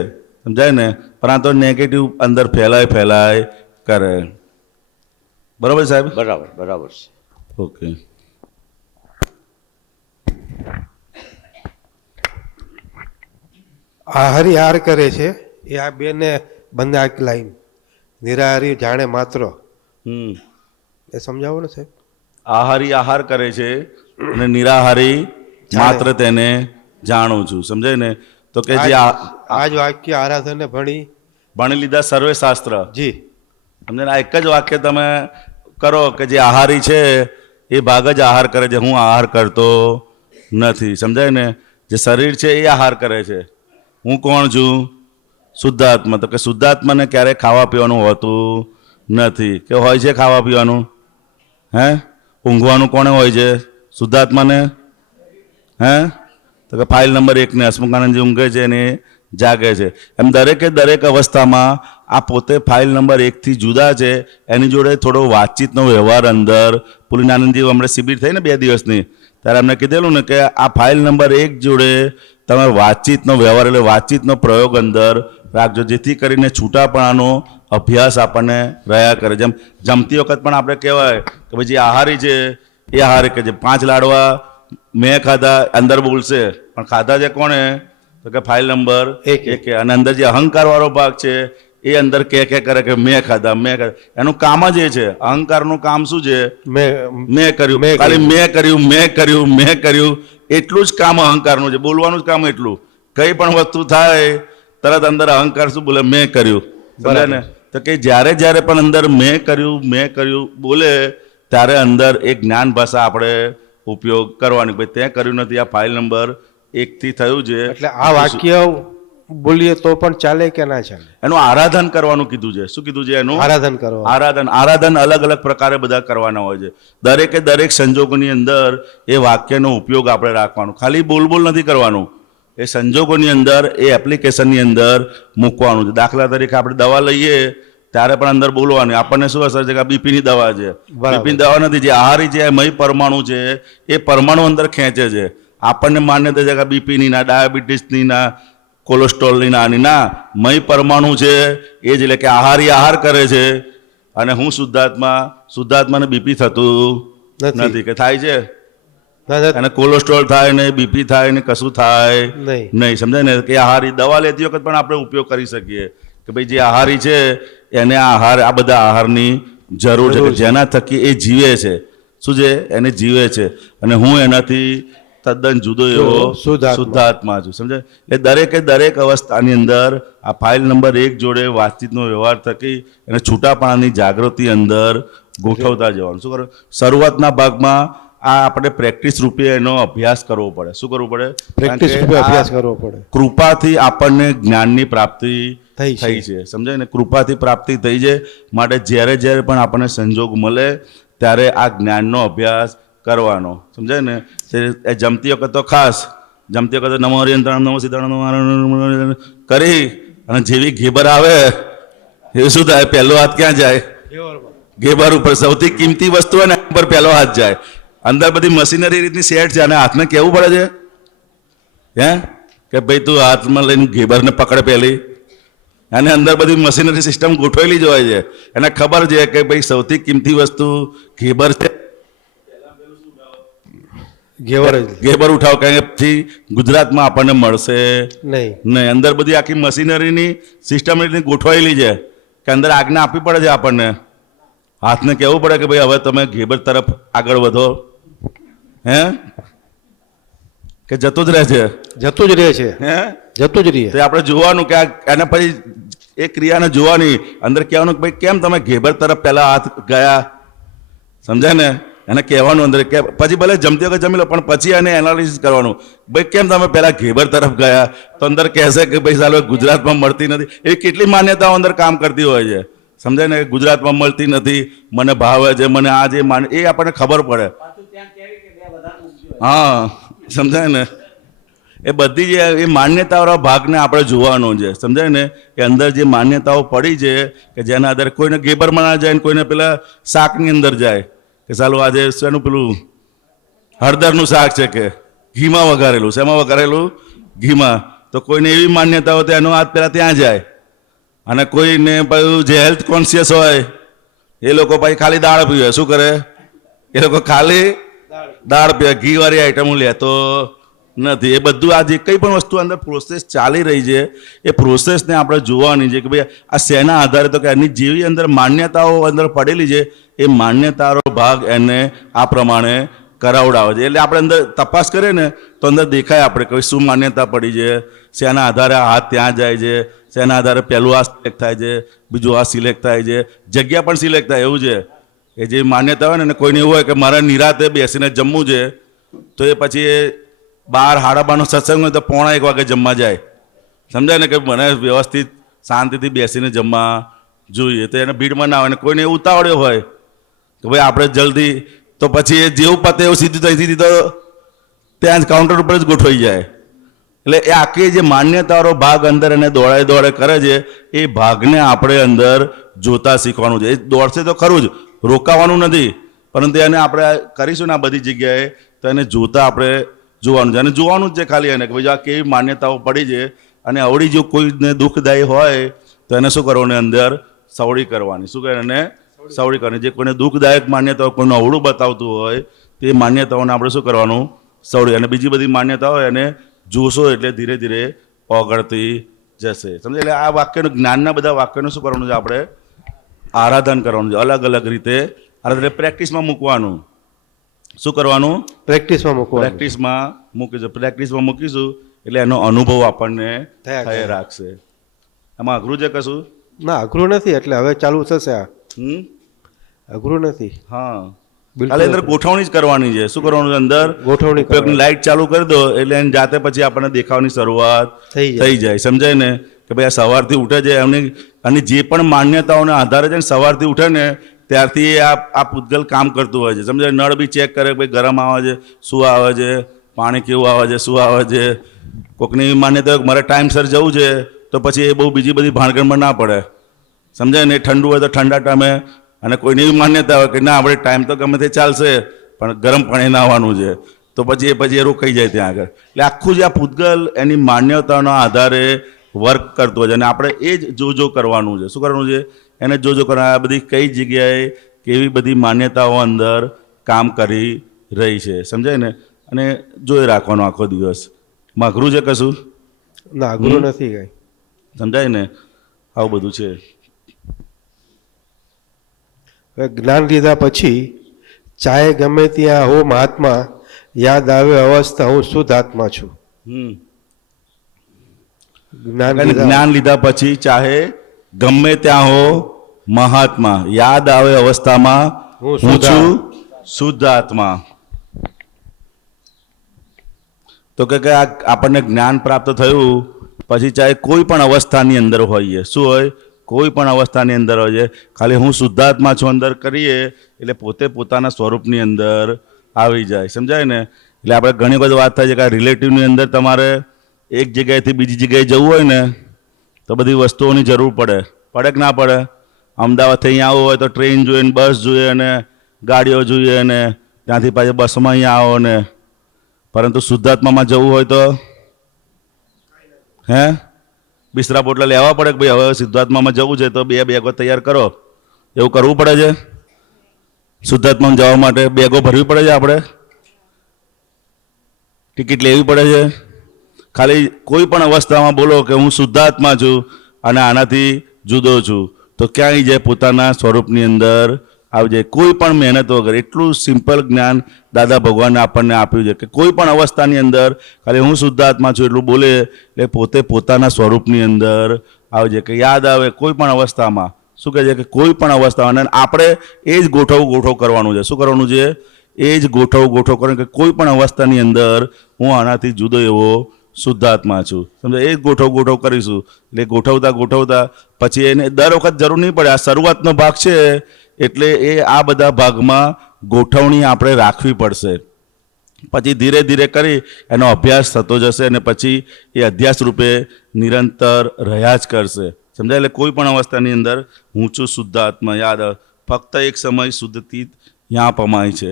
સમજાય ને? પરંતુ નેગેટિવ અંદર ફેલાય કરે. બરાબર સાહેબ? બરાબર બરાબર છે. ઓકે. આ હરિહાર કરે છે એ આ બેને બંને આ લાઈન નિરાહારી જાણે માત્ર એ સમજાવો ને સાહેબ. આહારી આહાર કરે છે અને નિરાહારી માત્ર તેને જાણું છું, સમજાય ને? તો કે જે આજ વાક્ય આરાધને ભણી લીધા સર્વે શાસ્ત્ર, જી સમજાય ને? આ એક જ વાક્ય તમે કરો કે જે આહારી છે એ ભાગ જ આહાર કરે છે, હું આહાર કરતો નથી, સમજાય ને? જે શરીર છે એ આહાર કરે છે. હું કોણ છું? શુદ્ધાત્મા. તો કે શુદ્ધાત્માને ક્યારેય ખાવા પીવાનું હોતું નથી. કે હોય છે ખાવા પીવાનું? હે? ઊંઘવાનું કોને હોય છે? શુદ્ધાત્માને. હે? તો કે ફાઇલ નંબર 1 ને હસમુખાનંદ જે ઊંઘે છે ને જાગે છે, એમ દરેકે દરેક અવસ્થામાં આ પોતે ફાઇલ નંબર 1 થી જુદા છે. એની જોડે થોડો વાતચીતનો વ્યવહાર અંદર પુલિનાનંદજી હમણાં શિબિર થઈ ને 2 દિવસની, ત્યારે એમને કીધેલું ને કે આ ફાઇલ નંબર 1 જોડે તમે વાતચીતનો વ્યવહાર એટલે વાતચીતનો પ્રયોગ અંદર રાખજો, જેથી કરીને છૂટાપણાનો અભ્યાસ આપણને રહ્યા કરે. જેમ જમતી વખત પણ આપણે કહેવાય કે ભાઈ જે આહારી છે એ આહારી કે જે 5 લાડવા મેં ખાધા, અંદર બોલશે પણ ખાધા છે કોણે? તો કે ફાઇલ નંબર 1. અને અંદર જે અહંકાર વાળો ભાગ છે એ અંદર કે કરે કે મેં ખાધા. એનું કામ જ એ છે. અહંકારનું કામ શું છે? મેં કર્યું, ખાલી મેં કર્યું એટલું જ કામ અહંકારનું છે. બોલવાનું જ કામ એટલું. કઈ પણ વસ્તુ થાય તરત અંદર અહંકાર શું બોલે? મેં કર્યું. બરાબર ને? તો કે જ્યારે પણ અંદર મેં કર્યું બોલે ત્યારે અંદર એક જ્ઞાન ભાષા આપણે ઉપયોગ કરવાની. ભાઈ તે કર્યું નથી, આ ફાઇલ નંબર 1 થી થયું છે. એટલે આ વાક્ય બોલીએ તો પણ ચાલે કે ના ચાલે? એનું આરાધન કરવાનું કીધું છે. શું કીધું છે? એનું આરાધન કરવા. આરાધન અલગ અલગ પ્રકારે બધા કરવાના હોય છે. દરેકે દરેક સંજોગોની અંદર એ વાક્યનો ઉપયોગ આપણે રાખવાનો. ખાલી બોલ નથી કરવાનું. એ સંજોગોની અંદર એ એપ્લિકેશનની અંદર મૂકવાનું છે. દાખલા તરીકે આપણે દવા લઈએ ત્યારે પણ અંદર બોલવાની. આપણને શું અસર છે કે બીપીની દવા છે, બીપીની દવા નથી. જે આહારી છે મય પરમાણુ છે એ પરમાણુ અંદર ખેંચે છે. આપણને માન્યતા છે કે બીપીની ના, ડાયાબિટીસની ના, કોલેસ્ટ્રોલની ના, મય પરમાણુ છે એ જ. એટલે કે આહારી આહાર કરે છે અને હું શુદ્ધાત્માને બીપી થતું નથી. કે થાય છે? અને કોલેસ્ટ્રોલ થાય ને, બીપી થાય ને, કશું થાય નહીં, સમજાય ને? કે આહારી દવા લેતી વખત પણ આપણે ઉપયોગ કરી શકીએ કે ભાઈ જે આહારી છે એને આ બધા આહારની જરૂર છે, કે જેના થકી એ જીવે છે. શું છે? એને જીવે છે. અને હું એનાથી તદ્દન જુદો એવો શુદ્ધાત્મા છું, સમજાય? એ દરેકે દરેક અવસ્થાની અંદર આ ફાઇલ નંબર 1 જોડે વાતચીતનો વ્યવહાર થકી એને છૂટાપણાની જાગૃતિ અંદર ગોઠવતા જવાનું. શું કરો? શરૂઆતના ભાગમાં આ આપણે પ્રેક્ટિસ રૂપે એનો અભ્યાસ કરવો પડે. શું કરવું પડે? પ્રેક્ટિસ રૂપે અભ્યાસ કરવો પડે. કૃપાથી આપણને જ્ઞાનની પ્રાપ્તિ થઈ છે, સમજાય ને? કૃપાથી પ્રાપ્તિ થઈ છે માટે જ્યારે પણ આપણને સંજોગ મળે ત્યારે આ જ્ઞાનનો અભ્યાસ કરવાનો, સમજાય ને? એ જમતી વખત તો ખાસ જમતી વખતે નમો હરિયંત્રણ નમો સીતારામ કરી અને જેવી ઘેબર આવે એ શું થાય? પહેલો હાથ ક્યાં જાય? ઘેબર ઉપર. સૌથી કિંમતી વસ્તુ હોય ને ઉપર પહેલો હાથ જાય. અંદર બધી મશીનરી રીતની સેટ છે અને હાથને કેવું પડે છે કે ભાઈ તું હાથમાં લઈને ઘેબરને પકડે પહેલી, અને અંદર બધી મશીનરી સિસ્ટમ ગોઠવેલી જ હોય છે. એને ખબર છે કે ભાઈ સૌથી કિંમતી વસ્તુ ઘેબર છે. ઘેબર ઉઠાવ, કારણ કે પછી ગુજરાતમાં આપણને મળશે નહીં. અંદર બધી આખી મશીનરીની સિસ્ટમ ગોઠવાયેલી છે કે અંદર આજ્ઞા આપવી પડે છે આપણને. હાથને કહેવું પડે કે ભાઈ હવે તમે ઘેબર તરફ આગળ વધો. કે જતું જ રહે છે? જતું જ રહે છે. જતું જ રહે. તો આપણે જોવાનું કે એને પછી એ ક્રિયાને જોવાની. અંદર કહેવાનું કે ભાઈ કેમ તમે ઘેબર તરફ પહેલા હાથ ગયા? સમજાય ને? એને કહેવાનું અંદર કે પછી ભલે જમતી વખત જમી લો પણ પછી એને એનાલિસિસ કરવાનું. ભાઈ કેમ તમે પહેલા ઘેબર તરફ ગયા? તો અંદર કહેશે કે ભાઈ સાલો ગુજરાતમાં મળતી નથી. એવી કેટલી માન્યતાઓ અંદર કામ કરતી હોય છે, સમજાય ને? ગુજરાતમાં મળતી નથી, મને ભાવે છે, મને આ જે માને એ આપણને ખબર પડે. હા, સમજાય ને? એ બધી જે એ માન્યતાઓના ભાગને આપણે જોવાનો છે, સમજાય ને? એ અંદર જે માન્યતાઓ પડી છે કે જેના આધારે કોઈને ગેબરમાં ના જાય ને કોઈને પેલા શાકની અંદર જાય કે ચાલો આજે શેનું પેલું હળદરનું શાક છે કે ઘીમાં વઘારેલું, શેમાં વઘારેલું? ઘીમાં. તો કોઈને એવી માન્યતા હોય તો એનો હાથ પહેલાં ત્યાં જાય. અને કોઈને પાછું જે હેલ્થ કોન્શિયસ હોય એ લોકો પછી ખાલી દાળ પીવે. શું કરે? એ લોકો ખાલી દાળ પીવે, ઘીવાળી આઈટમો લેતો નથી. એ બધું આ જે કંઈ પણ વસ્તુ અંદર પ્રોસેસ ચાલી રહી છે એ પ્રોસેસને આપણે જોવાની છે કે ભાઈ આ શેના આધારે, તો કે એની જેવી અંદર માન્યતાઓ અંદર પડેલી છે એ માન્યતાનો ભાગ એને આ પ્રમાણે કરાવડાવે છે. એટલે આપણે અંદર તપાસ કરીએ ને તો અંદર દેખાય આપણે કે શું માન્યતા પડી છે, શેના આધારે આ હાથ ત્યાં જાય છે, શેના આધારે પહેલું આ સિલેક્ટ થાય છે, બીજું આ સિલેક્ટ થાય છે, જગ્યા પણ સિલેક્ટ થાય. એવું છે એ જે માન્યતા હોય ને કોઈને એવું હોય કે મારે નિરાતે બેસીને જમવું છે તો એ પછી એ 12-12:30નો સત્સંગ હોય તો 1:45 વાગે જમવા જાય. સમજાય ને? કે મને વ્યવસ્થિત શાંતિથી બેસીને જમવા જોઈએ. તો એને ભીડમાં ના હોય ને કોઈને એવું ઉતાવળ્યો હોય કે ભાઈ આપણે જલ્દી, તો પછી એ જેવું પતે એવું સીધું તો ત્યાં જ કાઉન્ટર ઉપર જ ગોઠવાઈ જાય. એટલે એ આખી જે માન્યતાનો ભાગ અંદર એને દોડે કરે છે એ ભાગને આપણે અંદર જોતા શીખવાનું છે. એ દોડશે તો ખરું જ, રોકાવાનું નથી, પરંતુ એને આપણે કરીશું ને આ બધી જગ્યાએ તો એને જોતા આપણે જોવાનું છે. અને જોવાનું જ છે ખાલી એને કે ભાઈ આ કેવી માન્યતાઓ પડી છે. અને અવળી જો કોઈને દુઃખદાયી હોય તો એને શું કરવાનું? અંદર સવડી કરવાની. શું કરે? એને સવડી કરવાની. જે કોઈને દુઃખદાયક માન્યતાઓ કોઈનું અવળું બતાવતું હોય તે માન્યતાઓને આપણે શું કરવાનું? સવડી. અને બીજી બધી માન્યતાઓ એને જોશો એટલે ધીરે ધીરે ઓગળતી જશે. સમજે? એટલે આ વાક્યનું, જ્ઞાનના બધા વાક્યનું શું કરવાનું છે? આપણે આરાધન કરવાનું છે. અલગ અલગ રીતે આરાધન પ્રેક્ટિસમાં મૂકવાનું. શું કરવાનું? પ્રેક્ટિસમાં મૂકવાનું. પ્રેક્ટિસમાં મૂકીશું. પ્રેક્ટિસમાં મૂકીશું એટલે એનો અનુભવ આપણને થઈ રાખશે. એમાં અઘરું છે કશું? ના, અઘરું નથી. એટલે હવે ચાલુ થશે. આ અઘરું નથી. હા, બિલકુલ. ખાલી અંદર ગોઠવણી જ કરવાની છે. શું કરવાનું છે? અંદર ગોઠવણી ઉપયોગની લાઇટ ચાલુ કરી દો એટલે એની જાતે પછી આપણને દેખાવાની શરૂઆત થઈ જાય. સમજાય ને? કે ભાઈ આ સવારથી ઉઠે છે એમની, અને જે પણ માન્યતાઓના આધારે છે ને સવારથી ઉઠે ને ત્યારથી આ પૂતગલ કામ કરતું હોય છે. સમજાય? નળ બી ચેક કરે ભાઈ ગરમ આવે છે, શું આવે છે, પાણી કેવું આવે છે, શું આવે છે. કોઈકની માન્યતા મારે ટાઈમસર જવું છે તો પછી એ બહુ બીજી બધી ભાણગણમાં ના પડે. સમજાય ને? ઠંડુ હોય તો ઠંડા ટાઈમે. અને કોઈની એવી માન્યતા હોય કે ના આપણે ટાઈમ તો ગમે તે ચાલશે પણ ગરમ પાણી નાહવાનું છે તો પછી એ રોકાઈ જાય ત્યાં આગળ. એટલે આખું જે આ પૂતગલ એની માન્યતાઓના આધારે વર્ક કરતું હોય છે અને આપણે એ જ જોજો કરવાનું છે. શું કરવાનું છે? એને જોજો કરવાનું. આ બધી કઈ જગ્યાએ કેવી બધી માન્યતાઓ અંદર કામ કરી રહી છે. સમજાય ને? અને જોઈ રાખવાનો આખો દિવસ. માં અઘરું છે કશું? ના, અઘરું નથી કઈ. સમજાય ને? આવું બધું છે. હવે જ્ઞાન લીધા પછી ચાહે ગમે ત્યાં હો મહાત્મા, યાદ આવે અવસ્થા હું શુદ્ધ આત્મા છું. જ્ઞાન લીધા પછી ચાહે ગમે ત્યાં હો મહાત્મા, યાદ આવે અવસ્થામાં હું છું શુદ્ધ આત્મા. તો કે આપણને જ્ઞાન પ્રાપ્ત થયું પછી ચાહે કોઈ પણ અવસ્થાની અંદર હોઈએ, શું હોય? કોઈ પણ અવસ્થાની અંદર હોય, ખાલી હું શુદ્ધાત્મા છું અંદર કરીએ એટલે પોતે પોતાના સ્વરૂપની અંદર આવી જાય. સમજાય ને? એટલે આપણે ઘણી બધી વાત થાય છે કે રિલેટિવની અંદર તમારે એક જગ્યાએથી બીજી જગ્યાએ જવું હોય ને તો બધી વસ્તુઓની જરૂર પડે કે ના પડે? અમદાવાદથી અહીંયા આવવું હોય તો ટ્રેન જોઈએ ને, બસ જોઈએ અને ગાડીઓ જોઈએ ને ત્યાંથી પાછી બસમાં અહીંયા આવો ને. પરંતુ શુદ્ધાત્મામાં જવું હોય તો બિસ્તરા પોટલા લેવા પડે કે ભાઈ હવે શુદ્ધાત્મામાં જવું છે તો 2 બેગો તૈયાર કરો, એવું કરવું પડે છે? શુદ્ધાત્મામાં જવા માટે બેગો ભરવી પડે છે, આપણે ટિકિટ લેવી પડે છે. ખાલી કોઈ પણ અવસ્થામાં બોલો કે હું શુદ્ધાત્મા છું અને આનાથી જુદો છું તો ક્યાંય જાય પોતાના સ્વરૂપની અંદર આવી જાય, કોઈ પણ મહેનત વગર. એટલું સિમ્પલ જ્ઞાન દાદા ભગવાને આપણને આપ્યું છે કે કોઈ પણ અવસ્થાની અંદર ખાલી હું શુદ્ધાત્મા છું એટલું બોલે એટલે પોતે પોતાના સ્વરૂપની અંદર આવી જાય. કે યાદ આવે કોઈ પણ અવસ્થામાં. શું કહે છે? કે કોઈ પણ અવસ્થામાં. અને આપણે એ જ ગોઠવ કરવાનું છે. શું કરવાનું છે? એ જ ગોઠવ કરવાનું કે કોઈ પણ અવસ્થાની અંદર હું આનાથી જુદો એવો શુદ્ધાત્મા છું. સમજો એ ગોઠવ કરીશું એટલે ગોઠવતા પછી એને દર વખત જરૂર નહીં પડે. આ શરૂઆતનો ભાગ છે એટલે એ આ બધા ભાગમાં ગોઠવણી આપણે રાખવી પડશે. પછી ધીરે ધીરે કરી એનો અભ્યાસ થતો જશે અને પછી એ અધ્યાસ રૂપે નિરંતર રહ્યા જ કરશે. સમજાય? એટલે કોઈ પણ અવસ્થાની અંદર હું છું શુદ્ધાત્મા યાદ આવે. ફક્ત એક સમય શુદ્ધથી ત્યાં પમાય છે.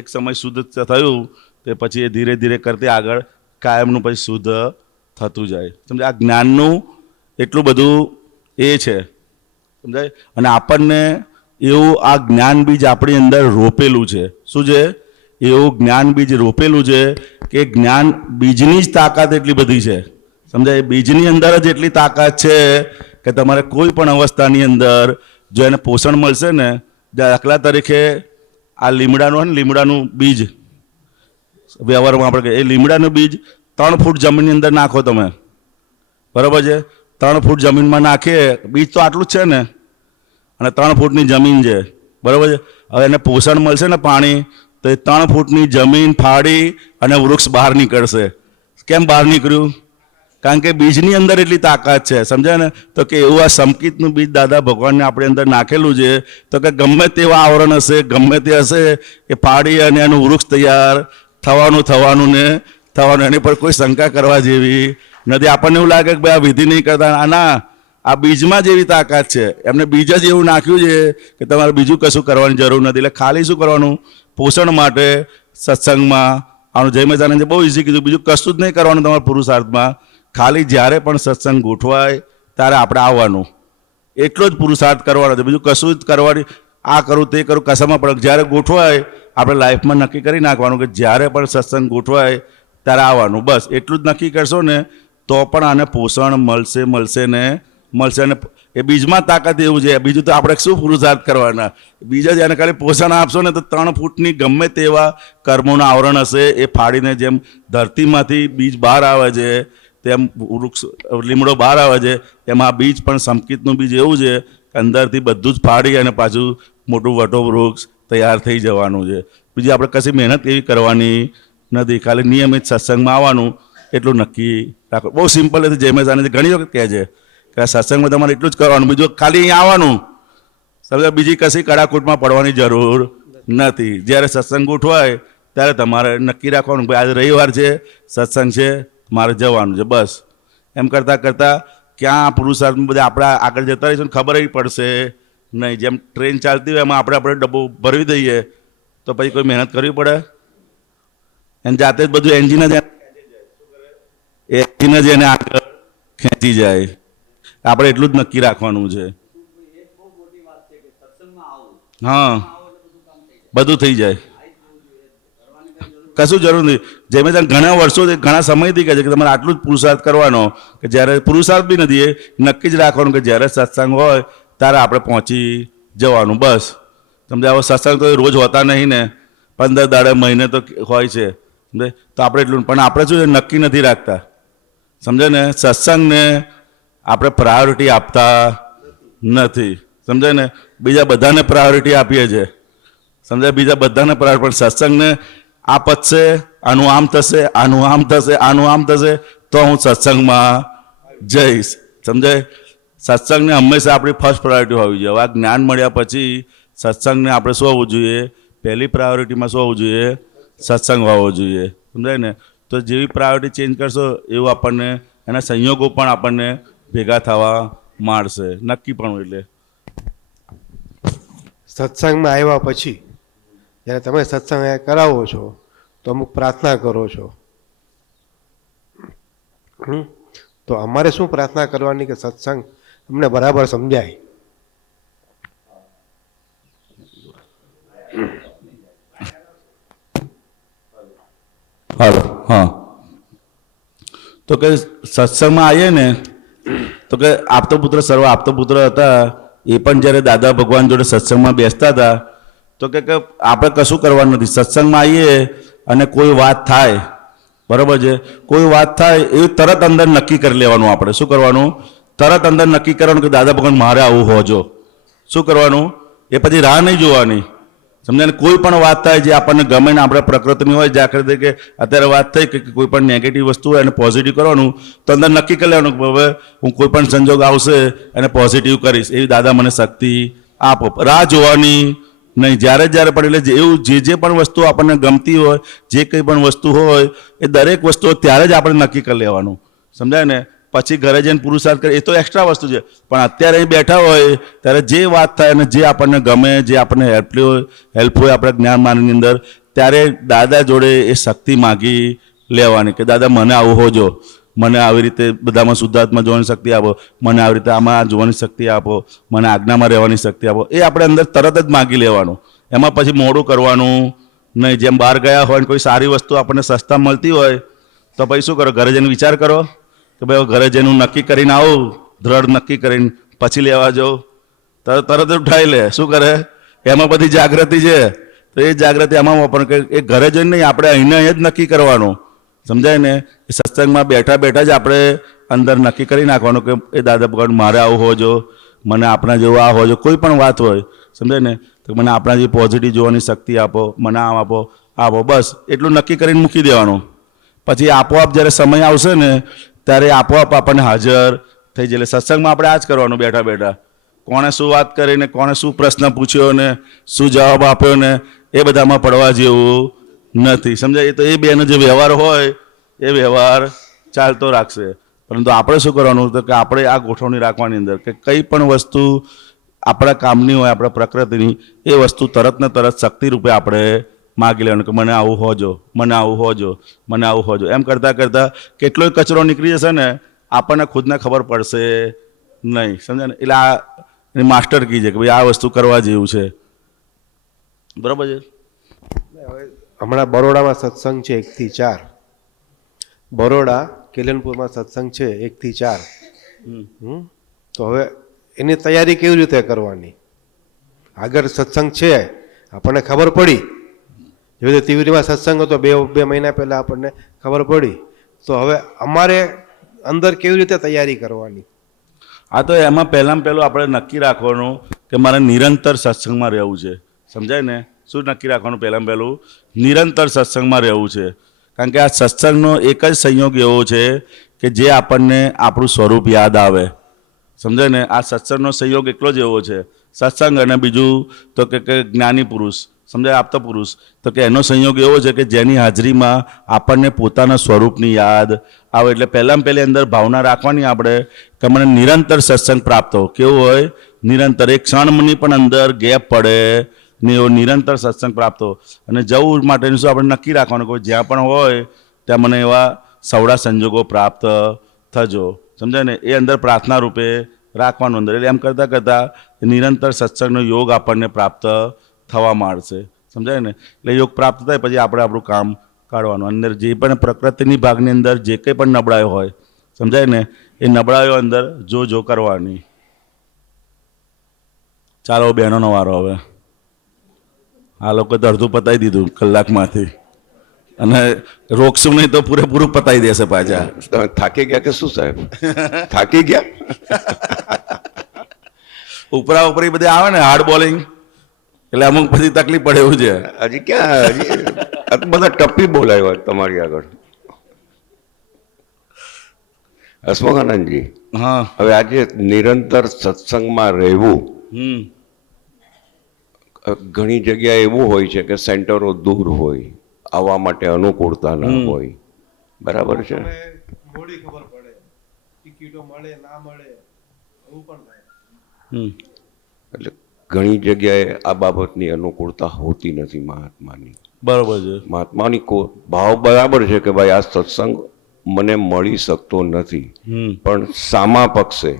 એક સમય શુદ્ધ થયું તે પછી એ ધીરે ધીરે કરતી આગળ કાયમનું પછી શુદ્ધ થતું જાય. સમજાય? આ જ્ઞાનનું એટલું બધું એ છે. સમજાય? અને આપણને એવું આ જ્ઞાન બીજ આપણી અંદર રોપેલું છે. શું છે? એવું જ્ઞાન બીજ રોપેલું છે કે જ્ઞાન બીજની જ તાકાત એટલી બધી છે. સમજાય? બીજની અંદર જ એટલી તાકાત છે કે તમારે કોઈ પણ અવસ્થાની અંદર જો એને પોષણ મળશે ને, દાખલા તરીકે આ લીમડાનું હોય ને, લીમડાનું બીજ વ્યવહારમાં આપણે કહીએ, એ લીમડાનું બીજ 3 ફૂટ જમીનની અંદર નાખો તમે, બરાબર છે? 3 ફૂટ જમીનમાં નાખીએ, બીજ તો આટલું જ છે ને, અને 3 ફૂટની જમીન છે, બરાબર છે? હવે એને પોષણ મળશે ને પાણી, તો એ 3 ફૂટની જમીન ફાડી અને વૃક્ષ બહાર નીકળશે. કેમ બહાર નીકળ્યું? કારણ કે બીજની અંદર એટલી તાકાત છે. સમજાય ને? તો કે એવું આ સંકિતનું બીજ દાદા ભગવાનને આપણી અંદર નાખેલું છે. તો કે ગમે તેવા આવરણ હશે, ગમે તે હશે, એ ફાડી અને એનું વૃક્ષ તૈયાર થવાનું ને થવાનું. એની પર કોઈ શંકા કરવા જેવી નથી. આપણને એવું લાગે કે ભાઈ આ વિધિ નહીં કરતા. ના, આ બીજમાં જ એવી તાકાત છે. એમને બીજ જ એવું નાખ્યું છે કે તમારે બીજું કશું કરવાની જરૂર નથી. એટલે ખાલી શું કરવાનું? પોષણ માટે સત્સંગમાં આનું જય મહેસાનંદે બહુ ઇઝી કીધું. બીજું કશું જ નહીં કરવાનું તમારા પુરુષાર્થમાં. ખાલી જ્યારે પણ સત્સંગ ગોઠવાય ત્યારે આપણે આવવાનું, એટલો જ પુરુષાર્થ કરવાનો છે. બીજું કશું જ કરવાની આ કરું તે કરું કશામાં પણ જ્યારે ગોઠવાય આપણે લાઈફમાં નક્કી કરી નાખવાનું કે જ્યારે પણ સત્સંગ ગોઠવાય ત્યારે આવવાનું. બસ એટલું જ નક્કી કરશો ને તો પણ આને પોષણ મળશે ને. અને એ બીજમાં તાકાત એવું છે. બીજું તો આપણે શું પુરુષાર્થ કરવાના? બીજા જ એને ખાલી પોષણ આપશો ને તો 3 ફૂટની ગમે તેવા કર્મોના આવરણ હશે એ ફાડીને, જેમ ધરતીમાંથી બીજ બહાર આવે છે તેમ વૃક્ષ લીમડો બહાર આવે છે, એમાં આ બીજ પણ સંકિતનું બીજ એવું છે કે અંદરથી બધું જ ફાડી અને પાછું મોટું વટો વૃક્ષ તૈયાર થઈ જવાનું છે. બીજી આપણે કશી મહેનત એવી કરવાની નથી. ખાલી નિયમિત સત્સંગમાં આવવાનું એટલું નક્કી રાખો. બહુ સિમ્પલ હતી. જય મહેસાનંદ ઘણી વખત કહે છે કે આ સત્સંગમાં તમારે એટલું જ કરવાનું, બીજું ખાલી અહીંયા આવવાનું. સમજો? બીજી કશી કડાકૂટમાં પડવાની જરૂર નથી. જ્યારે સત્સંગ ગોઠવાય ત્યારે તમારે નક્કી રાખવાનું ભાઈ આજે રવિવાર છે, સત્સંગ છે, મારે જવાનું છે. બસ એમ કરતાં ક્યાં પુરુષાર્થમાં બધા આપણા આગળ જતા રહીશું ને ખબર પડશે નહીં. જેમ ટ્રેન ચાલતી હોય એમાં આપણે ડબ્બો ભરવી દઈએ તો પછી કોઈ મહેનત કરવી પડે? એને જાતે જ બધું એન્જિન જ એને આગળ ખેંચી જાય. આપણે એટલું જ નક્કી રાખવાનું છે. હા, બધું થઈ જાય, કશું જરૂર નથી. જેમ ઘણા વર્ષોથી ઘણા સમયથી કહે છે કે તમારે આટલું જ પુરુષાર્થ કરવાનો કે જ્યારે પુરુષાર્થ બી નથી, એ નક્કી જ રાખવાનું કે જ્યારે સત્સંગ હોય ત્યારે આપણે પહોંચી જવાનું. બસ સમજાય? હવે સત્સંગ તો રોજ હોતા નહીં ને, 15 દાડે મહિને તો હોય છે. સમજાય? તો આપણે એટલું પણ આપણે શું નક્કી નથી રાખતા. સમજાય ને? સત્સંગને આપણે પ્રાયોરિટી આપતા નથી. સમજાય ને? બીજા બધાને પ્રાયોરિટી આપીએ છીએ. સમજાય? બીજા બધાને પ્રાયોરિટી, પણ સત્સંગને આ પતશે, આનું આમ થશે, આનું આમ થશે, આનું આમ થશે તો હું સત્સંગમાં જઈશ. સમજાય? સત્સંગને હંમેશા આપણી ફર્સ્ટ પ્રાયોરિટી હોવી જોઈએ. આ જ્ઞાન મળ્યા પછી સત્સંગને આપણે શું હોવું જોઈએ? પહેલી પ્રાયોરિટીમાં શું હોવું જોઈએ? સત્સંગ હોવો જોઈએ. સમજાય ને? તો જેવી પ્રાયોરિટી ચેન્જ કરશો એવું આપણને એના સંયોગો પણ આપણને ભેગા થવા માંડશે. નક્કી પણ એટલે સત્સંગમાં આવ્યા પછી જ્યારે તમે સત્સંગ કરાવો છો તો અમુક પ્રાર્થના કરો છો. તો અમારે શું પ્રાર્થના કરવાની કે સત્સંગ અમને બરાબર સમજાય? હાલો. હા, તો કે સત્સંગમાં આવીએ ને તો કે આપતો પુત્ર સર્વ આપતો પુત્ર હતા. એ પણ જ્યારે દાદા ભગવાન જોડે સત્સંગમાં બેસતા હતા તો કે આપણે કશું કરવાનું નથી. સત્સંગમાં આવીએ અને કોઈ વાત થાય, બરાબર છે, કોઈ વાત થાય એ તરત અંદર નક્કી કરી લેવાનું. આપણે શું કરવાનું? તરત અંદર નક્કી કરવાનું કે દાદા ભગવાન મારે આવું હોજો. શું કરવાનું? એ પછી રાહ નહીં જોવાની. સમજાય ને? કોઈ પણ વાત થાય જે આપણને ગમે ને આપણે પ્રકૃતિની હોય જાગૃતિ, કે અત્યારે વાત થઈ કે કોઈ પણ નેગેટિવ વસ્તુ હોય એને પોઝિટિવ કરવાનું, તો અંદર નક્કી કરી લેવાનું કે હવે હું કોઈ પણ સંજોગ આવશે એને પોઝિટિવ કરીશ. એવી દાદા મને શક્તિ આપો. રાહ જોવાની નહીં, જ્યારે જ્યારે પણ એટલે એવું જે પણ વસ્તુ આપણને ગમતી હોય, જે કંઈ પણ વસ્તુ હોય એ દરેક વસ્તુ ત્યારે જ આપણે નક્કી કરી લેવાનું. સમજાય ને? પછી ઘરે જઈને પુરુષાર્થ કરે એ તો એક્સ્ટ્રા વસ્તુ છે, પણ અત્યારે અહીં બેઠા હોય ત્યારે જે વાત થાય અને જે આપણને ગમે, જે આપણને હેલ્પ હોય આપણા જ્ઞાન માનની અંદર, ત્યારે દાદા જોડે એ શક્તિ માગી લેવાની કે દાદા મને આવું હોજો, મને આવી રીતે બધામાં શુદ્ધાત્મા જોવાની શક્તિ આપો, મને આવી રીતે આમાં જોવાની શક્તિ આપો, મને આજ્ઞામાં રહેવાની શક્તિ આપો. એ આપણે અંદર તરત જ માગી લેવાનું. એમાં પછી મોડું કરવાનું નહીં. જેમ બહાર ગયા હોય ને કોઈ સારી વસ્તુ આપણને સસ્તા મળતી હોય તો પછી શું કરો? ઘરે જઈને વિચાર કરો કે ભાઈ ઘરે જઈને હું નક્કી કરીને આવું, દ્રઢ નક્કી કરીને પછી લેવા જાઉં. તરત જ ઉઠાવી લે. શું કરે? એમાં બધી જાગૃતિ છે, તો એ જાગૃતિ આમાં પણ કે એ ઘરે જઈને નહીં, આપણે અહીં જ નક્કી કરવાનું. સમજાય ને? એ સત્સંગમાં બેઠા બેઠા જ આપણે અંદર નક્કી કરી નાખવાનું કે એ દાદા ભગવાન મારે આવું હોજો, મને આપણા જેવું આ હોજો. કોઈ પણ વાત હોય, સમજાય ને, તો મને આપણા જેવી પોઝિટિવ જોવાની શક્તિ આપો, મને આમ આપો, આપો. બસ એટલું નક્કી કરીને મૂકી દેવાનું. પછી આપોઆપ જ્યારે સમય આવશે ને ત્યારે આપોઆપ આપણને હાજર થઈ જાય. એટલે સત્સંગમાં આપણે આ જ કરવાનું બેઠા બેઠા. કોણે શું વાત કરીને, કોણે શું પ્રશ્ન પૂછ્યો ને શું જવાબ આપ્યો ને એ બધામાં પડવા જેવું નથી. સમજાય? એ તો એ બેનો જે વ્યવહાર હોય એ વ્યવહાર ચાલતો રાખશે. પરંતુ આપણે શું કરવાનું તો કે આપણે આ ગોઠવણી રાખવાની અંદર કે કંઈ પણ વસ્તુ આપણા કામની હોય, આપણા પ્રકૃતિની, એ વસ્તુ તરત ને તરત શક્તિ રૂપે આપણે માગી લેવાનું કે મને આવું હોજો, મને આવું હોજો, મને આવું હોજો. એમ કરતાં કરતાં કેટલોય કચરો નીકળી જશે ને આપણને ખુદને ખબર પડશે નહીં. સમજાય ને? એટલે આ એની માસ્ટર કી છે કે ભાઈ આ વસ્તુ કરવા જેવું છે. બરાબર છે? હમણાં બરોડામાં સત્સંગ છે 1 થી 4. બરોડા કેલનપુરમાં સત્સંગ છે 1 થી 4. તો હવે એની તૈયારી કેવી રીતે કરવાની? આગળ સત્સંગ છે, આપણને ખબર પડી. જેવી રીતે તિવરીમાં સત્સંગ હતો 2 મહિના પહેલા આપણને ખબર પડી. તો હવે અમારે અંદર કેવી રીતે તૈયારી કરવાની? આ તો એમાં પહેલાં આપણે નક્કી રાખવાનું કે મારે નિરંતર સત્સંગમાં રહેવું છે. સમજાય ને? શું નક્કી રાખવાનું? પહેલું નિરંતર સત્સંગમાં રહેવું છે. કારણ કે આ સત્સંગનો એક જ સંયોગ એવો છે કે જે આપણને આપણું સ્વરૂપ યાદ આવે. સમજાય ને? આ સત્સંગનો સંયોગ એટલો જ એવો છે. સત્સંગ અને બીજું તો કે જ્ઞાની પુરુષ, સમજાય? આપતા પુરુષ, તો કે એનો સંયોગ એવો છે કે જેની હાજરીમાં આપણને પોતાના સ્વરૂપની યાદ આવે. એટલે પહેલી અંદર ભાવના રાખવાની આપણે કે મને નિરંતર સત્સંગ પ્રાપ્ત હો. કેવું હોય? નિરંતર. એક ક્ષણની પણ અંદર ગેપ પડે ને એવો નિરંતર સત્સંગ પ્રાપ્ત હો. અને જવું માટેનું શું આપણે નક્કી રાખવાનું કે જ્યાં પણ હોય ત્યાં મને એવા સવડા સંજોગો પ્રાપ્ત થજો. સમજાય ને? એ અંદર પ્રાર્થના રૂપે રાખવાનું અંદર. એટલે એમ કરતાં કરતાં નિરંતર સત્સંગનો યોગ આપણને પ્રાપ્ત થવા માંડશે. સમજાય ને? એટલે યોગ પ્રાપ્ત થાય પછી આપણે આપણું કામ કાઢવાનું. અંદર જે પણ પ્રકૃતિની ભાગની અંદર જે કંઈ પણ નબળાઈઓ હોય, સમજાય ને, એ નબળાઈઓ અંદર જો કરવાની. ચાલો બહેનોનો વારો હવે. આ લોકો તો અડધું પતાવી દીધું કલાકમાંથી, અને રોકશું નહીં તો પૂરેપૂરું પતાવી દેશે પાછા. તમે થાકી ગયા કે શું સાહેબ? થાકી ગયા? ઉપરા ઉપરી બધી આવે ને હાર્ડ બોલિંગ, એટલે અમુક પછી તકલીફ પડે એવું છે. હજી ક્યાં? હજી બધા ટપ્પી બોલાયો તમારી આગળ. હસમુખાનંદજી, હા. હવે આજે નિરંતર સત્સંગમાં રહેવું, ઘણી જગ્યાએ એવું હોય છે કે સેન્ટરો દૂર હોય, આવવા માટે અનુકૂળતા ન હોય. બરાબર છે? મોડી ખબર પડે, ટિકિટો મળે ના મળે એવું પણ થાય. એટલે ઘણી જગ્યાએ આ બાબતની અનુકૂળતા હોતી નથી મહાત્માની. બરોબર છે. મહાત્માની ભાવ બરાબર છે કે ભાઈ આ સત્સંગ મને મળી શકતો નથી, પણ સામા પક્ષે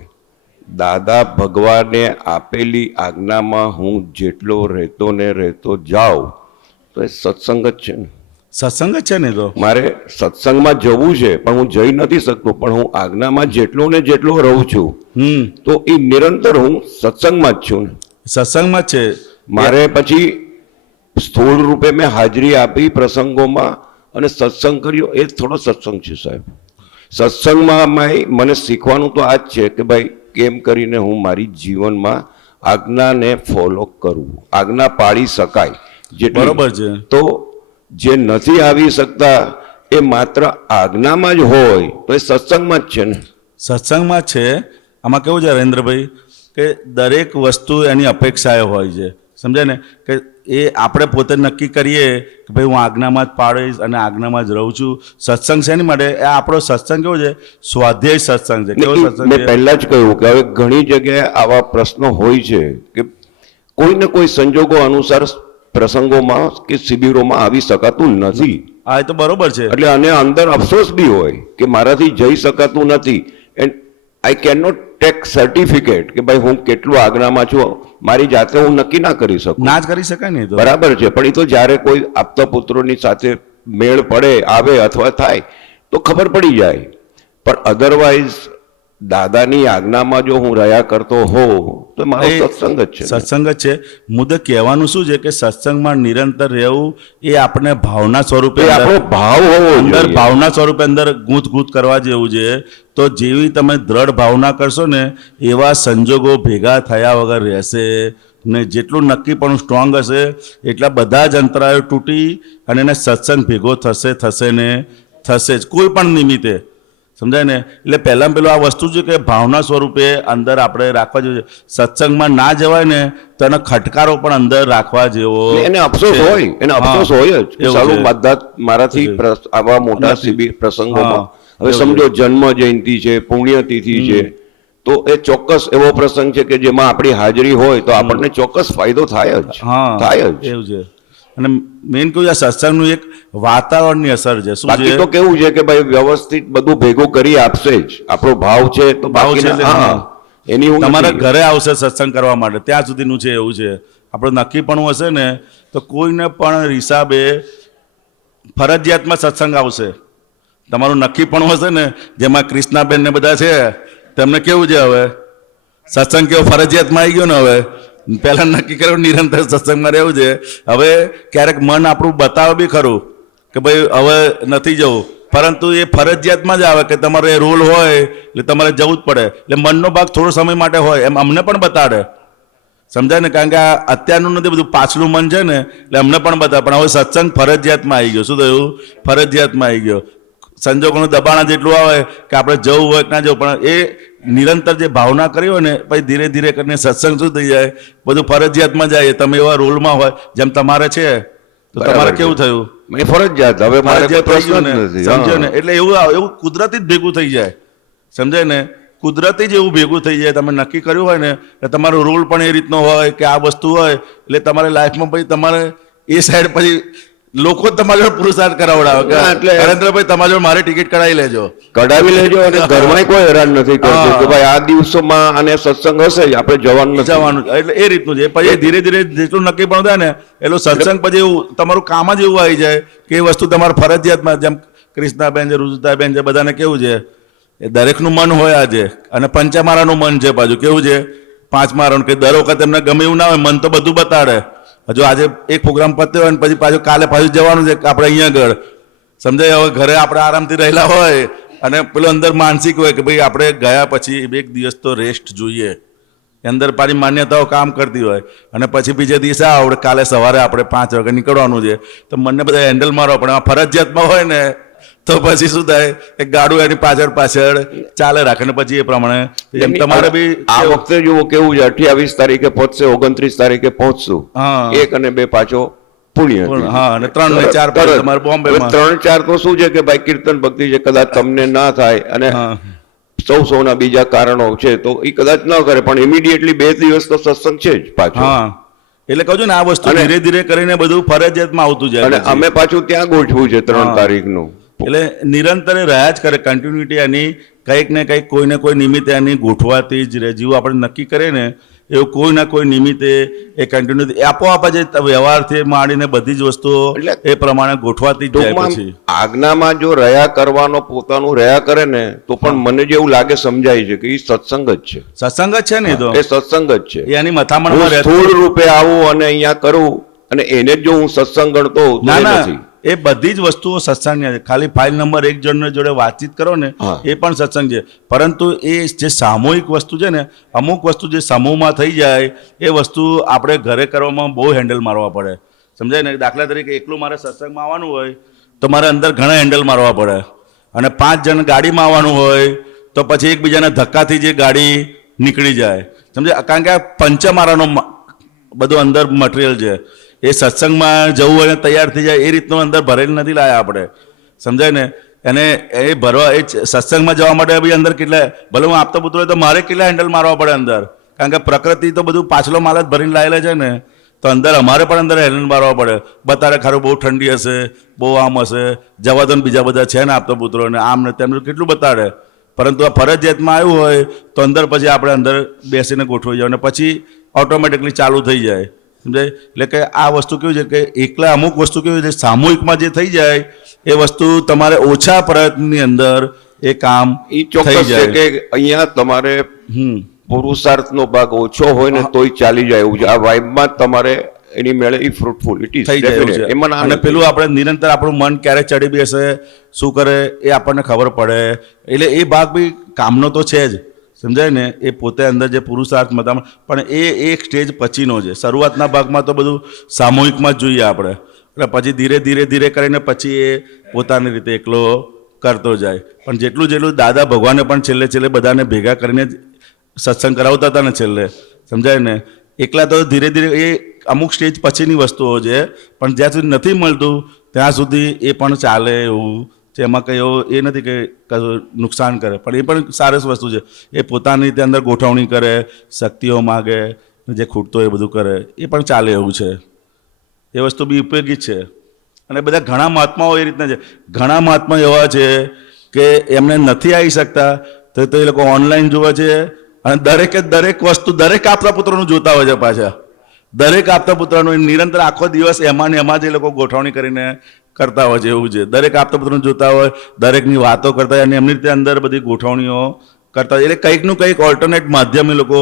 દાદા ભગવાને આપેલી આજ્ઞામાં હું જેટલો રહેતો જાઉં તો એ સત્સંગ જ છે ને. સત્સંગ જ છે ને. તો મારે સત્સંગમાં જવું છે પણ હું જઈ નથી શકતો, પણ હું આજ્ઞામાં જેટલો ને જેટલો રહું છું તો એ નિરંતર હું સત્સંગમાં જ છું ને. સત્સંગમાં જ છે. મારે પછી સ્થૂળ રૂપે મેં હાજરી આપી પ્રસંગોમાં અને સત્સંગ કર્યો, એ જ થોડો સત્સંગ છે સાહેબ. સત્સંગમાં મને શીખવાનું તો આ જ છે કે ભાઈ કેમ કરીને હું મારી જીવનમાં આજ્ઞાને ફોલો કરું, આજ્ઞા પાળી શકાય. જેટલી. બરોબર છે. તો જે નથી આવી શકતા એ માત્ર આજ્ઞામાં જ હોય તો એ સત્સંગમાં જ છે ને. સત્સંગમાં છે. આમાં કેવું છે હરેન્દ્રભાઈ કે દરેક વસ્તુ એની અપેક્ષાએ હોય છે, સમજાય ને, કે એ આપણે પોતે નક્કી કરીએ કે ભાઈ હું આજ્ઞામાં જ પાડીશ અને આજ્ઞામાં જ રહું છું. સત્સંગ છે એની માટે એ આપણો સત્સંગ કેવો છે, સ્વાધ્યાય સત્સંગ છે. કેવો સત્સંગ મેં છે? પહેલા જ કહ્યું કે હવે ઘણી જગ્યાએ આવા પ્રશ્નો હોય છે કે કોઈ ને કોઈ સંજોગો અનુસાર પ્રસંગોમાં કે શિબિરોમાં આવી શકાતું નથી. હા, એ તો બરોબર છે. એટલે અને અંદર અફસોસ બી હોય કે મારાથી જઈ શકાતું નથી, and I can not take certificate કે ભાઈ હું કેટલું આજ્ઞામાં છું, મારી જાતે હું નક્કી ના કરી શકું. ના જ કરી શકાય ને એ તો. બરાબર છે, પણ એ તો જ્યારે કોઈ આપતા પુત્રોની સાથે મેળ પડે, આવે અથવા થાય તો ખબર પડી જાય. પણ અધરવાઇઝ દાદાની આજ્ઞામાં જો હું રહ્યા કરતો હોઉં તો મારો એ સત્સંગ જ છે. સત્સંગ જ છે. મુદ્દે કહેવાનું શું છે કે સત્સંગમાં નિરંતર રહેવું એ આપણે ભાવના સ્વરૂપે એ આપણો ભાવ હોવો અંદર જોઈએ. ભાવના સ્વરૂપે અંદર ગૂંથ કરવા જેવું છે. તો જેવી તમે દ્રઢ ભાવના કરશો ને એવા સંજોગો ભેગા થયા વગર રહેશે ને. જેટલું નક્કીપણું સ્ટ્રોંગ હશે એટલા બધા જ અંતરાયો તૂટી અને એને સત્સંગ ભેગો થશે ને થશે જ કોઈ પણ નિમિત્તે, સમજાય ને. એટલે પહેલાં પેલું આ વસ્તુ છે કે ભાવના સ્વરૂપે અંદર આપણે રાખવા જોઈએ. સત્સંગમાં ના જવાય ને તો એનો ખટકારો પણ અંદર રાખવા જેવો એને અફસોસ છે. હોય, એને અફસોસ હા, હોય જ કે એવું સાલું છે. મારાથી આવા મોટા શિબિર પ્રસંગોમાં હા, હવે એવું સમજો જન્મ જયંતિ છે, પુણ્યતિથિ છે, તો એ ચોક્કસ એવો પ્રસંગ છે કે જેમાં આપણી હાજરી હોય તો આપણને ચોક્કસ ફાયદો થાય જ. હા, થાય જ. એવું છે. અને મેઇન કહ્યું આ સત્સંગનું એક વાતાવરણની અસર છે. શું બાકી છે તો કેવું છે કે ભાઈ વ્યવસ્થિત બધું ભેગું કરી આપશે જ. આપણો ભાવ છે તો ભાવ છે બાકીના એટલે હા હા. એની હું તમારા નથી. ઘરે આવશે સત્સંગ કરવા માટે, ત્યાં સુધીનું છે. એવું છે આપણું નક્કીપણું હશે ને તો કોઈને પણ હિસાબે ફરજિયાતમાં સત્સંગ આવશે. તમારું નક્કીપણું હશે ને, જેમાં કૃષ્ણાબેન ને બધા છે તેમને કેવું છે હવે સત્સંગ કેવો ફરજિયાતમાં આવી ગયો ને. હવે પહેલા નક્કી કર્યું નિરંતર સત્સંગમાં રહેવું છે. હવે ક્યારેક મન આપણું બતાવે બી ખરું કે ભાઈ હવે નથી જવું, પરંતુ એ ફરજિયાતમાં જ આવે કે તમારે રૂલ હોય એટલે તમારે જવું જ પડે. એટલે મનનો ભાગ થોડો સમય માટે હોય એમ અમને પણ બતાડે, સમજાય ને. કારણ કે આ અત્યારનું નથી, બધું પાછલું મન છે ને એટલે અમને પણ બતાવે. પણ હવે સત્સંગ ફરજિયાતમાં આવી ગયો. શું થયું? ફરજિયાતમાં આવી ગયો. સંજોગોનું દબાણ જેટલું આવે કે આપણે જવું હોય કે ના જવું, પણ એ નિરંતર જે ભાવના કરી હોય ને પછી ધીરે ધીરે કરીને સત્સંગ શું થઈ જાય, બધું ફરજિયાતમાં જાય. તમે એવા રોલમાં હોય જેમ તમારે છે તો બરાબર તમારે છે. કેવું થયું? એ ફરજિયાત. હવે મારે કોઈ ફરજિયાત થઈ પ્રશ્ન ગયું જ ને, નથી. સમજ્યો ને. હા. એટલે એવું કુદરતી જ ભેગું થઈ જાય, સમજાય ને. કુદરતી જ એવું ભેગું થઈ જાય. તમે નક્કી કર્યું હોય ને એટલે તમારો રૂલ પણ એ રીતનો હોય કે આ વસ્તુ હોય એટલે તમારે લાઈફમાં પછી તમારે એ સાઈડ પછી લોકો જ તમારી જોડે પુરુષાર્થ કરાવડાવે કે ના, એટલે- નરેન્દ્રભાઈ તમારી જોડે મારી ટિકિટ કઢાવી લેજો. કઢાવી લેજો. અને ઘરમાં કોઈ હેરાન નથી કરતું હા. કે ભાઈ આ દિવસોમાં અને સત્સંગ હશે જ, આપણે જવાનું નથી. જવાનું એટલે એ રીતનું છે. પછી ધીરે ધીરે જેટલું નક્કી પણ થાય ને એટલું સત્સંગ પછી એવું તમારું કામ જ એવું આવી જાય કે એ વસ્તુ તમારે ફરજિયાતમાં, જેમ કૃષ્ણાબેન છે, રુજુતાબેન છે, બધાને કેવું છે એ દરેકનું મન હોય આજે. અને પંચમારાનું મન છે પાછું કેવું છે, પાંચ મારાનું, કે દર વખત એમને ગમે એવું ના હોય, મન તો બધું બતાડે. હજુ આજે એક પ્રોગ્રામ પત્યો હોય ને પછી પાછું કાલે પાછું જવાનું છે આપણે અહીંયા આગળ, સમજાય. હવે ઘરે આપણે આરામથી રહેલા હોય અને પેલું અંદર માનસિક હોય કે ભાઈ આપણે ગયા પછી એક દિવસ તો રેસ્ટ જોઈએ. અંદર પાછી માન્યતાઓ કામ કરતી હોય અને પછી બીજે દિવસે આવડે કાલે સવારે આપણે 5 વાગે નીકળવાનું છે તો મને બધા હેન્ડલ મારવા પડે. આ ફરજિયાતમાં હોય ને તો પછી શું થાય, એક ગાડું એની પાછળ ચાલે રાખે ને પછી એ પ્રમાણે જેમ તમારે બી આ વખતે જુઓ કેવું છે, 28 તારીખે પહોંચશે, 29 તારીખે પહોંચશું. હા. 1 અને 2 પાછો પુણ્ય. હા, અને 3 ને 4 તરત. તમારે બોમ્બેમાં. 3-4 તો શું છે કે ભાઈ કીર્તન ભક્તિ છે, કદાચ તમને ના થાય અને હા. સૌના બીજા કારણો છે તો એ કદાચ ન કરે, પણ ઇમિડિયેટલી 2 દિવસ તો સત્સંગ છે જ પાછો. હા, એટલે કહું છું ને આ વસ્તુ અને- ધીરે ધીરે કરીને બધું ફરજિયાતમાં આવતું જાય અને પછી. અમે પાછું ત્યાં ગોઠવું છે 3 હા. તારીખનું. એટલે નિરંતર રહ્યા જ કરે, કન્ટિન્યુટી એની કંઈક ને કંઈક કોઈને કોઈ નિમિત્તે એની ગોઠવાતી જ રહે. જેવું આપણે નક્કી કરીએ ને એવું કોઈ ના કોઈ નિમિત્તે એ કન્ટિન્યુ આપોઆપ જ વ્યવહારથી માંડીને બધી જ વસ્તુઓ એટલે એ પ્રમાણે ગોઠવાતી જ જાય ટૂંકમાં પછી. આજ્ઞામાં જો રહ્યા કરવાનો પોતાનું રહ્યા કરે ને તો પણ મને જેવું લાગે સમજાય છે કે એ સત્સંગ જ છે. સત્સંગ જ છે ને એ તો, એ સત્સંગ જ છે. એ એની હું મથામણમાં રહેતું. સ્થૂળ રૂપે આવું અને અહીંયા કરું અને એને જ જો હું સત્સંગ ગણતો હોઉં તો ના એ ના, નથી. એ બધી જ વસ્તુઓ સત્સંગની છે. ખાલી ફાઇલ નંબર 1 જણને જોડે વાતચીત કરો ને હા. એ પણ સત્સંગ છે. પરંતુ એ જે સામૂહિક વસ્તુ છે ને, અમુક વસ્તુ જે સમૂહમાં થઈ જાય એ વસ્તુ આપણે ઘરે કરવામાં બહુ હેન્ડલ મારવા પડે. સમજાય ને? દાખલા તરીકે એકલું મારે સત્સંગમાં આવવાનું હોય તો મારે અંદર ઘણા હેન્ડલ મારવા પડે, અને 5 જણ ગાડીમાં આવવાનું હોય તો પછી એકબીજાના ધક્કાથી જે ગાડી નીકળી જાય, સમજે? કારણ કે આ પંચમારાનો બધું અંદર મટીરિયલ છે. એ સત્સંગમાં જવું હોય તૈયાર થઈ જાય એ રીતનું અંદર ભરેલ નથી લાયા આપણે, સમજાય ને? અને એ ભરવા એ સત્સંગમાં જવા માટે બી અંદર કેટલા, ભલે હું આપતો પુત્ર હોય તો મારે કેટલા હેન્ડલ મારવા પડે અંદર, કારણ કે પ્રકૃતિ તો બધું પાછલો માલ જ ભરીને લાયેલા છે ને, તો અંદર અમારે પણ અંદર હેન્ડલ મારવા પડે. બતારે ખરું બહુ ઠંડી હશે, બહુ આમ હશે, જવા દો ને બીજા બધા છે ને આપતો પુત્રો ને આમ ને તેમનું કેટલું બતાડે, પરંતુ આ ફરજિયાતમાં આવ્યું હોય તો અંદર પછી આપણે અંદર બેસીને ગોઠવાઈ જાય અને પછી ઓટોમેટિકલી ચાલુ થઈ જાય, સમજાય? એટલે કે આ વસ્તુ કેવું છે કે એકલા અમુક વસ્તુ કેવું છે સામૂહિકમાં જે થઈ જાય એ વસ્તુ તમારે ઓછા પ્રયત્નની અંદર એ કામ એ ચોક્કસ છે કે અહીંયા તમારે પુરુષાર્થનો ભાગ ઓછો હોય ને તોય ચાલી જાય એવું છે. આ વાઇબમાં જ તમારે એની મેળે એ ફ્રૂટફુલ ઇટ ઇઝ થઈ જાય એવું છે. એમાં અને પેલું આપણે નિરંતર આપણું મન ક્યારે ચડી બેસે, શું કરે એ આપણને ખબર પડે, એટલે એ ભાગ બી કામનો તો છે જ, સમજાય ને? એ પોતે અંદર જે પુરુષાર્થ મતામાં, પણ એ એક સ્ટેજ પછીનો છે. શરૂઆતના ભાગમાં તો બધું સામૂહિકમાં જ જોઈએ આપણે, એટલે પછી ધીરે ધીરે ધીરે કરીને પછી એ પોતાની રીતે એકલો કરતો જાય. પણ જેટલું જેટલું દાદા ભગવાને પણ છેલ્લે છેલ્લે બધાને ભેગા કરીને સત્સંગ કરાવતા હતા ને છેલ્લે, સમજાય ને? એકલા તો ધીરે ધીરે એ અમુક સ્ટેજ પછીની વસ્તુઓ છે, પણ જ્યાં સુધી નથી મળતું ત્યાં સુધી એ પણ ચાલે એવું છે. એમાં કંઈ એવું એ નથી કે કશું નુકસાન કરે, પણ એ પણ સરસ વસ્તુ છે. એ પોતાની રીતે અંદર ગોઠવણી કરે, શક્તિઓ માગે, જે ખૂટતો એ બધું કરે, એ પણ ચાલે એવું છે. એ વસ્તુ બી ઉપયોગી છે. અને બધા ઘણા મહાત્માઓ એ રીતના છે. ઘણા મહાત્મા એવા છે કે એમને નથી આવી શકતા તો એ લોકો ઓનલાઈન જુએ છે, અને દરેકે દરેક વસ્તુ દરેક આપતા પુત્રોનું જોતા હોય છે પાછા. દરેક આપતા પુત્રનું નિરંતર આખો દિવસ એમાં ને એમાં જ એ લોકો ગોઠવણી કરીને કરતા હોય છે એવું છે. દરેક આપતા પુત્રનું જોતા હોય, દરેકની વાતો કરતા હોય અને એમની રીતે અંદર બધી ગોઠવણીઓ કરતા હોય. એટલે કંઈકનું કંઈક ઓલ્ટરનેટ માધ્યમ એ લોકો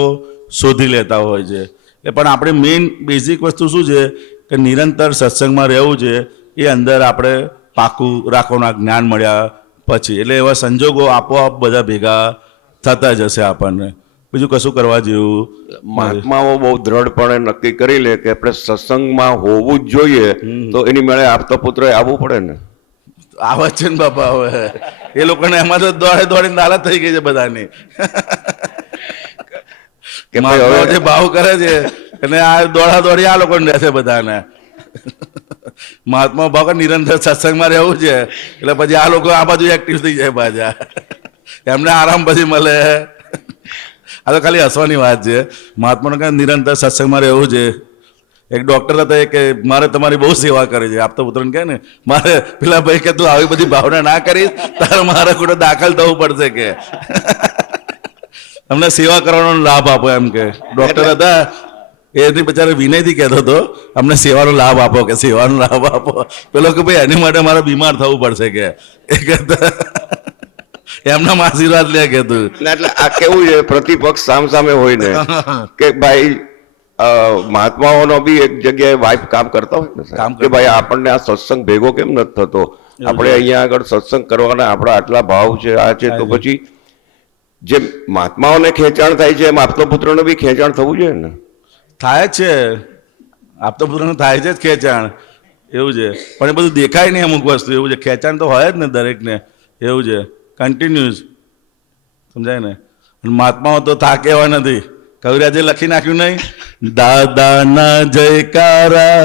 શોધી લેતા હોય છે. એટલે પણ આપણે મેઇન બેઝિક વસ્તુ શું છે કે નિરંતર સત્સંગમાં રહેવું છે. એ અંદર આપણે પાકું રાખવાનું જ્ઞાન મળ્યા પછી, એટલે એવા સંજોગો આપોઆપ બધા ભેગા થતા જશે આપણને. બીજું કશું કરવા જેવું. મહાત્માઓ બહુ દ્રઢપણે નક્કી કરી લે કે આપણે સત્સંગમાં હોવું જ જોઈએ, તો એની મેળે આપતા પુત્ર આવવું પડે ને. આવે છે ને બાપા, હવે એ લોકોને એમાં તો દોડે દોડીને હાલત થઈ ગઈ છે બધાની કે મહાત્માઓ જે ભાવ કરે છે અને આ દોડા દોડી આ લોકોને રહેશે બધાને. મહાત્મા ભાવ નિરંતર સત્સંગમાં રહેવું છે એટલે પછી આ લોકો આ બાજુ એક્ટિવ થઈ જાય પાછા, એમને આરામ પછી મળે. આ તો ખાલી હસવાની વાત છે. મહાત્માને કહે નિરંતર સત્સંગમાં રહેવું છે. એક ડૉક્ટર હતા કે મારે તમારી બહુ સેવા કરી છે. આપતા પુત્રને કહે ને, મારે પેલા ભાઈ કે તું આવી બધી ભાવના ના કરીશ તારે મારે ખોટો દાખલ થવું પડશે કે અમને સેવા કરવાનો લાભ આપો એમ કે. ડૉક્ટર હતા એની બચારે વિનયથી કહેતો હતો અમને સેવાનો લાભ આપો, કે સેવાનો લાભ આપો. પેલો કે ભાઈ એની માટે મારે બીમાર થવું પડશે કે એ કહેતા એમના આશીર્વાદ લે કે તું. એટલે આ કેવું છે, પ્રતિપક્ષ સામસામે હોય ને કે ભાઈ મહાત્માઓનો બી એક જગ્યાએ વાઇફ કામ કરતા હોય ને સાહેબ, કે ભાઈ આપણને આ સત્સંગ ભેગો કેમ નથી થતો, આપણે અહીંયા આગળ સત્સંગ કરવાના આપણા આટલા ભાવ છે, આ છે, તો પછી જે મહાત્માઓને ખેંચાણ થાય છે એમ આપતો પુત્રને બી ખેંચાણ થવું જોઈએ ને. થાય જ છે, આપતા પુત્રને થાય છે જ ખેંચાણ, એવું છે. પણ એ બધું દેખાય નહીં અમુક વસ્તુ, એવું છે. ખેંચાણ તો હોય જ ને દરેકને, એવું છે, કન્ટિન્યુઅસ, સમજાય ને? મહાત્માઓ તો થાકે એવા નથી. કવિરાજે લખી નાખ્યું નહીં, દાદાના જયકારા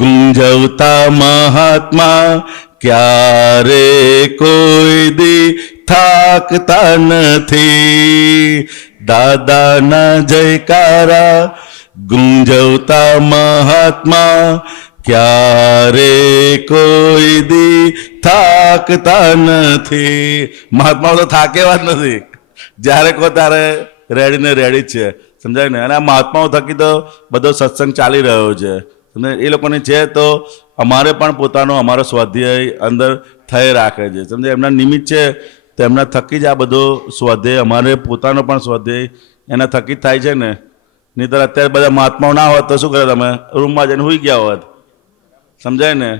ગુંજવતા મહાત્મા ક્યારે કોઈ દી થાકતા નથી. દાદાના જયકારા ગુંજવતા મહાત્મા ક્યારે કોઈ દી થાકતા નથી. મહાત્માઓ તો થાકેવા જ નથી. જ્યારે કહો ત્યારે રેડી ને રેડી જ છે, સમજાય ને? અને આ મહાત્માઓ થકી તો બધો સત્સંગ ચાલી રહ્યો છે. એ લોકોને છે તો અમારે પણ પોતાનો અમારો સ્વાધ્યાય અંદર થઈ રાખે છે, સમજાય? એમના નિમિત્ત છે તો એમના થકી જ આ બધો સ્વાધ્યાય, અમારે પોતાનો પણ સ્વાધ્યાય એના થકી જ થાય છે ને. નહીંતર અત્યારે બધા મહાત્માઓ ના હોત તો શું કરે, તમે રૂમમાં જઈને સૂઈ ગયા હોત, સમજાય ને?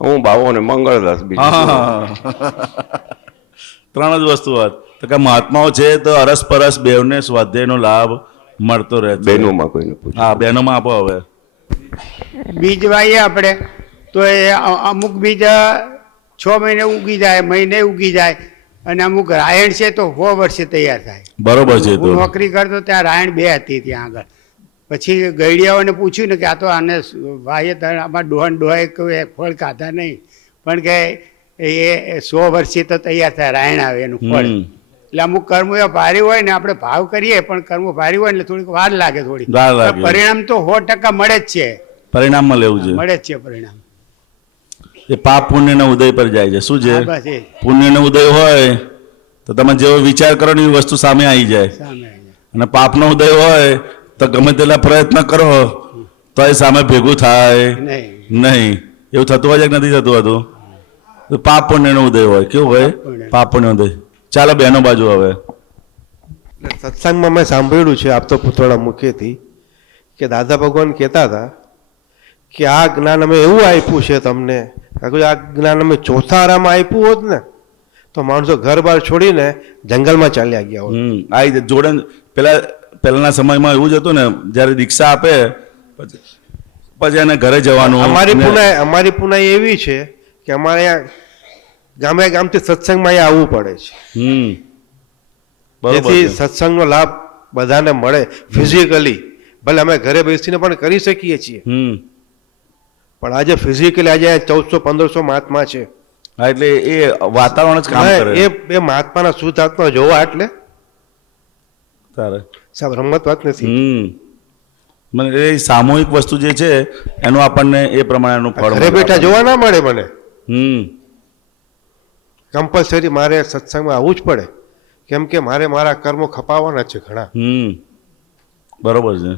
હું ભાવો ને મંગળદાસ, હા, 3 જ વસ્તુ હોત. તો કે મહાત્માઓ છે તો અરસપરસ બેવને સ્વાધ્યાયનો લાભ મળતો રહે છે. બહેનોમાં કોઈને પૂછો. હા, બહેનોમાં આપો હવે. બીજ વાવીએ આપણે તો એ અમુક બીજ 6 મહિને ઉગી જાય, મહિને ઉગી જાય, અને અમુક રાયણ છે તો 100 વર્ષે તૈયાર થાય. બરોબર છે હું તો નોકરી કરતો ત્યાં રાયણ 2 હતી ત્યાં આગળ. પછી ગઈડિયાઓને પૂછ્યું ને કે આ તો આને વાઈએ આમાં ડોહાએ કોઈ ફળ ખાધા નહીં, પણ કે એ 100 વર્ષે તો તૈયાર થાય, રાયણ આવે એનું ફળ. એટલે અમુક કર્મ એવા ભારી હોય ને, આપણે ભાવ કરીએ પણ કર્મ ભારી હોય એટલે થોડીક વાર લાગે થોડી. વાર લાગે. પરિણામ તો 100% મળે જ છે, પરિણામમાં લેવું છે. મળે જ છે પરિણામ. એ પાપ પુણ્યના ઉદય પર જાય છે. શું છે? હા, બસ એ પુણ્યનો ઉદય હોય તો તમે જેવો વિચાર કરો ને એ વસ્તુ સામે આવી જાય, સામે આવી જાય. અને પાપનો ઉદય હોય તો ગમે તેટલા પ્રયત્ન કરો તો એ સામે ભેગું થાય નહીં. નહીં. એવું થતું હોય છે કે નથી થતું હોતું? તો પાપ પુણ્યનો ઉદય હોય. કેવું હોય? પુણ્ય. પાપ પુણ્ય ઉદય. ચાલો બહેનો બાજુ હવે. એટલે સત્સંગમાં મેં સાંભળ્યું છે આપતો પુતળા મુખેથી કે દાદા ભગવાન કહેતા હતા કે આ જ્ઞાન અમે એવું આપ્યું છે તમને, આ જ્ઞાન અમે ચોથા આરામાં આપ્યું હોત ને તો માણસો ઘર બાર છોડીને જંગલમાં ચાલ્યા ગયા હોત. આવી જાય જોડે. પહેલાના સમયમાં એવું જ હતું ને, જ્યારે દીક્ષા આપે પછી એને ઘરે જવાનું. અમારી પુનાઈ એવી છે કે અમારે અહીંયા ગામથી સત્સંગમાં અહીંયા આવવું પડે છે, બરોબર જેથી છે. સત્સંગનો લાભ બધાને મળે ફિઝિકલી. ભલે અમે ઘરે બેસીને પણ કરી શકીએ છીએ, પણ આજે ફિઝિકલી આજે 1400-1500 મહાત્મા છે. હા, એટલે એ વાતાવરણ જ કામ કરે. એ મહાત્માના શુદ્ધ આત્મા જોવા એટલે તારે સાહેબ રમત વાત નથી. મને એ સામૂહિક વસ્તુ જે છે એનું આપણને એ પ્રમાણેનું ફળ ઘરે મળે બેઠા જોવા ના મળે મને. હમ કમ્પલસરી મારે સત્સંગમાં આવવું જ પડે, કેમ કે મારે મારા કર્મો ખપાવવાના છે ઘણા. બરોબર છે.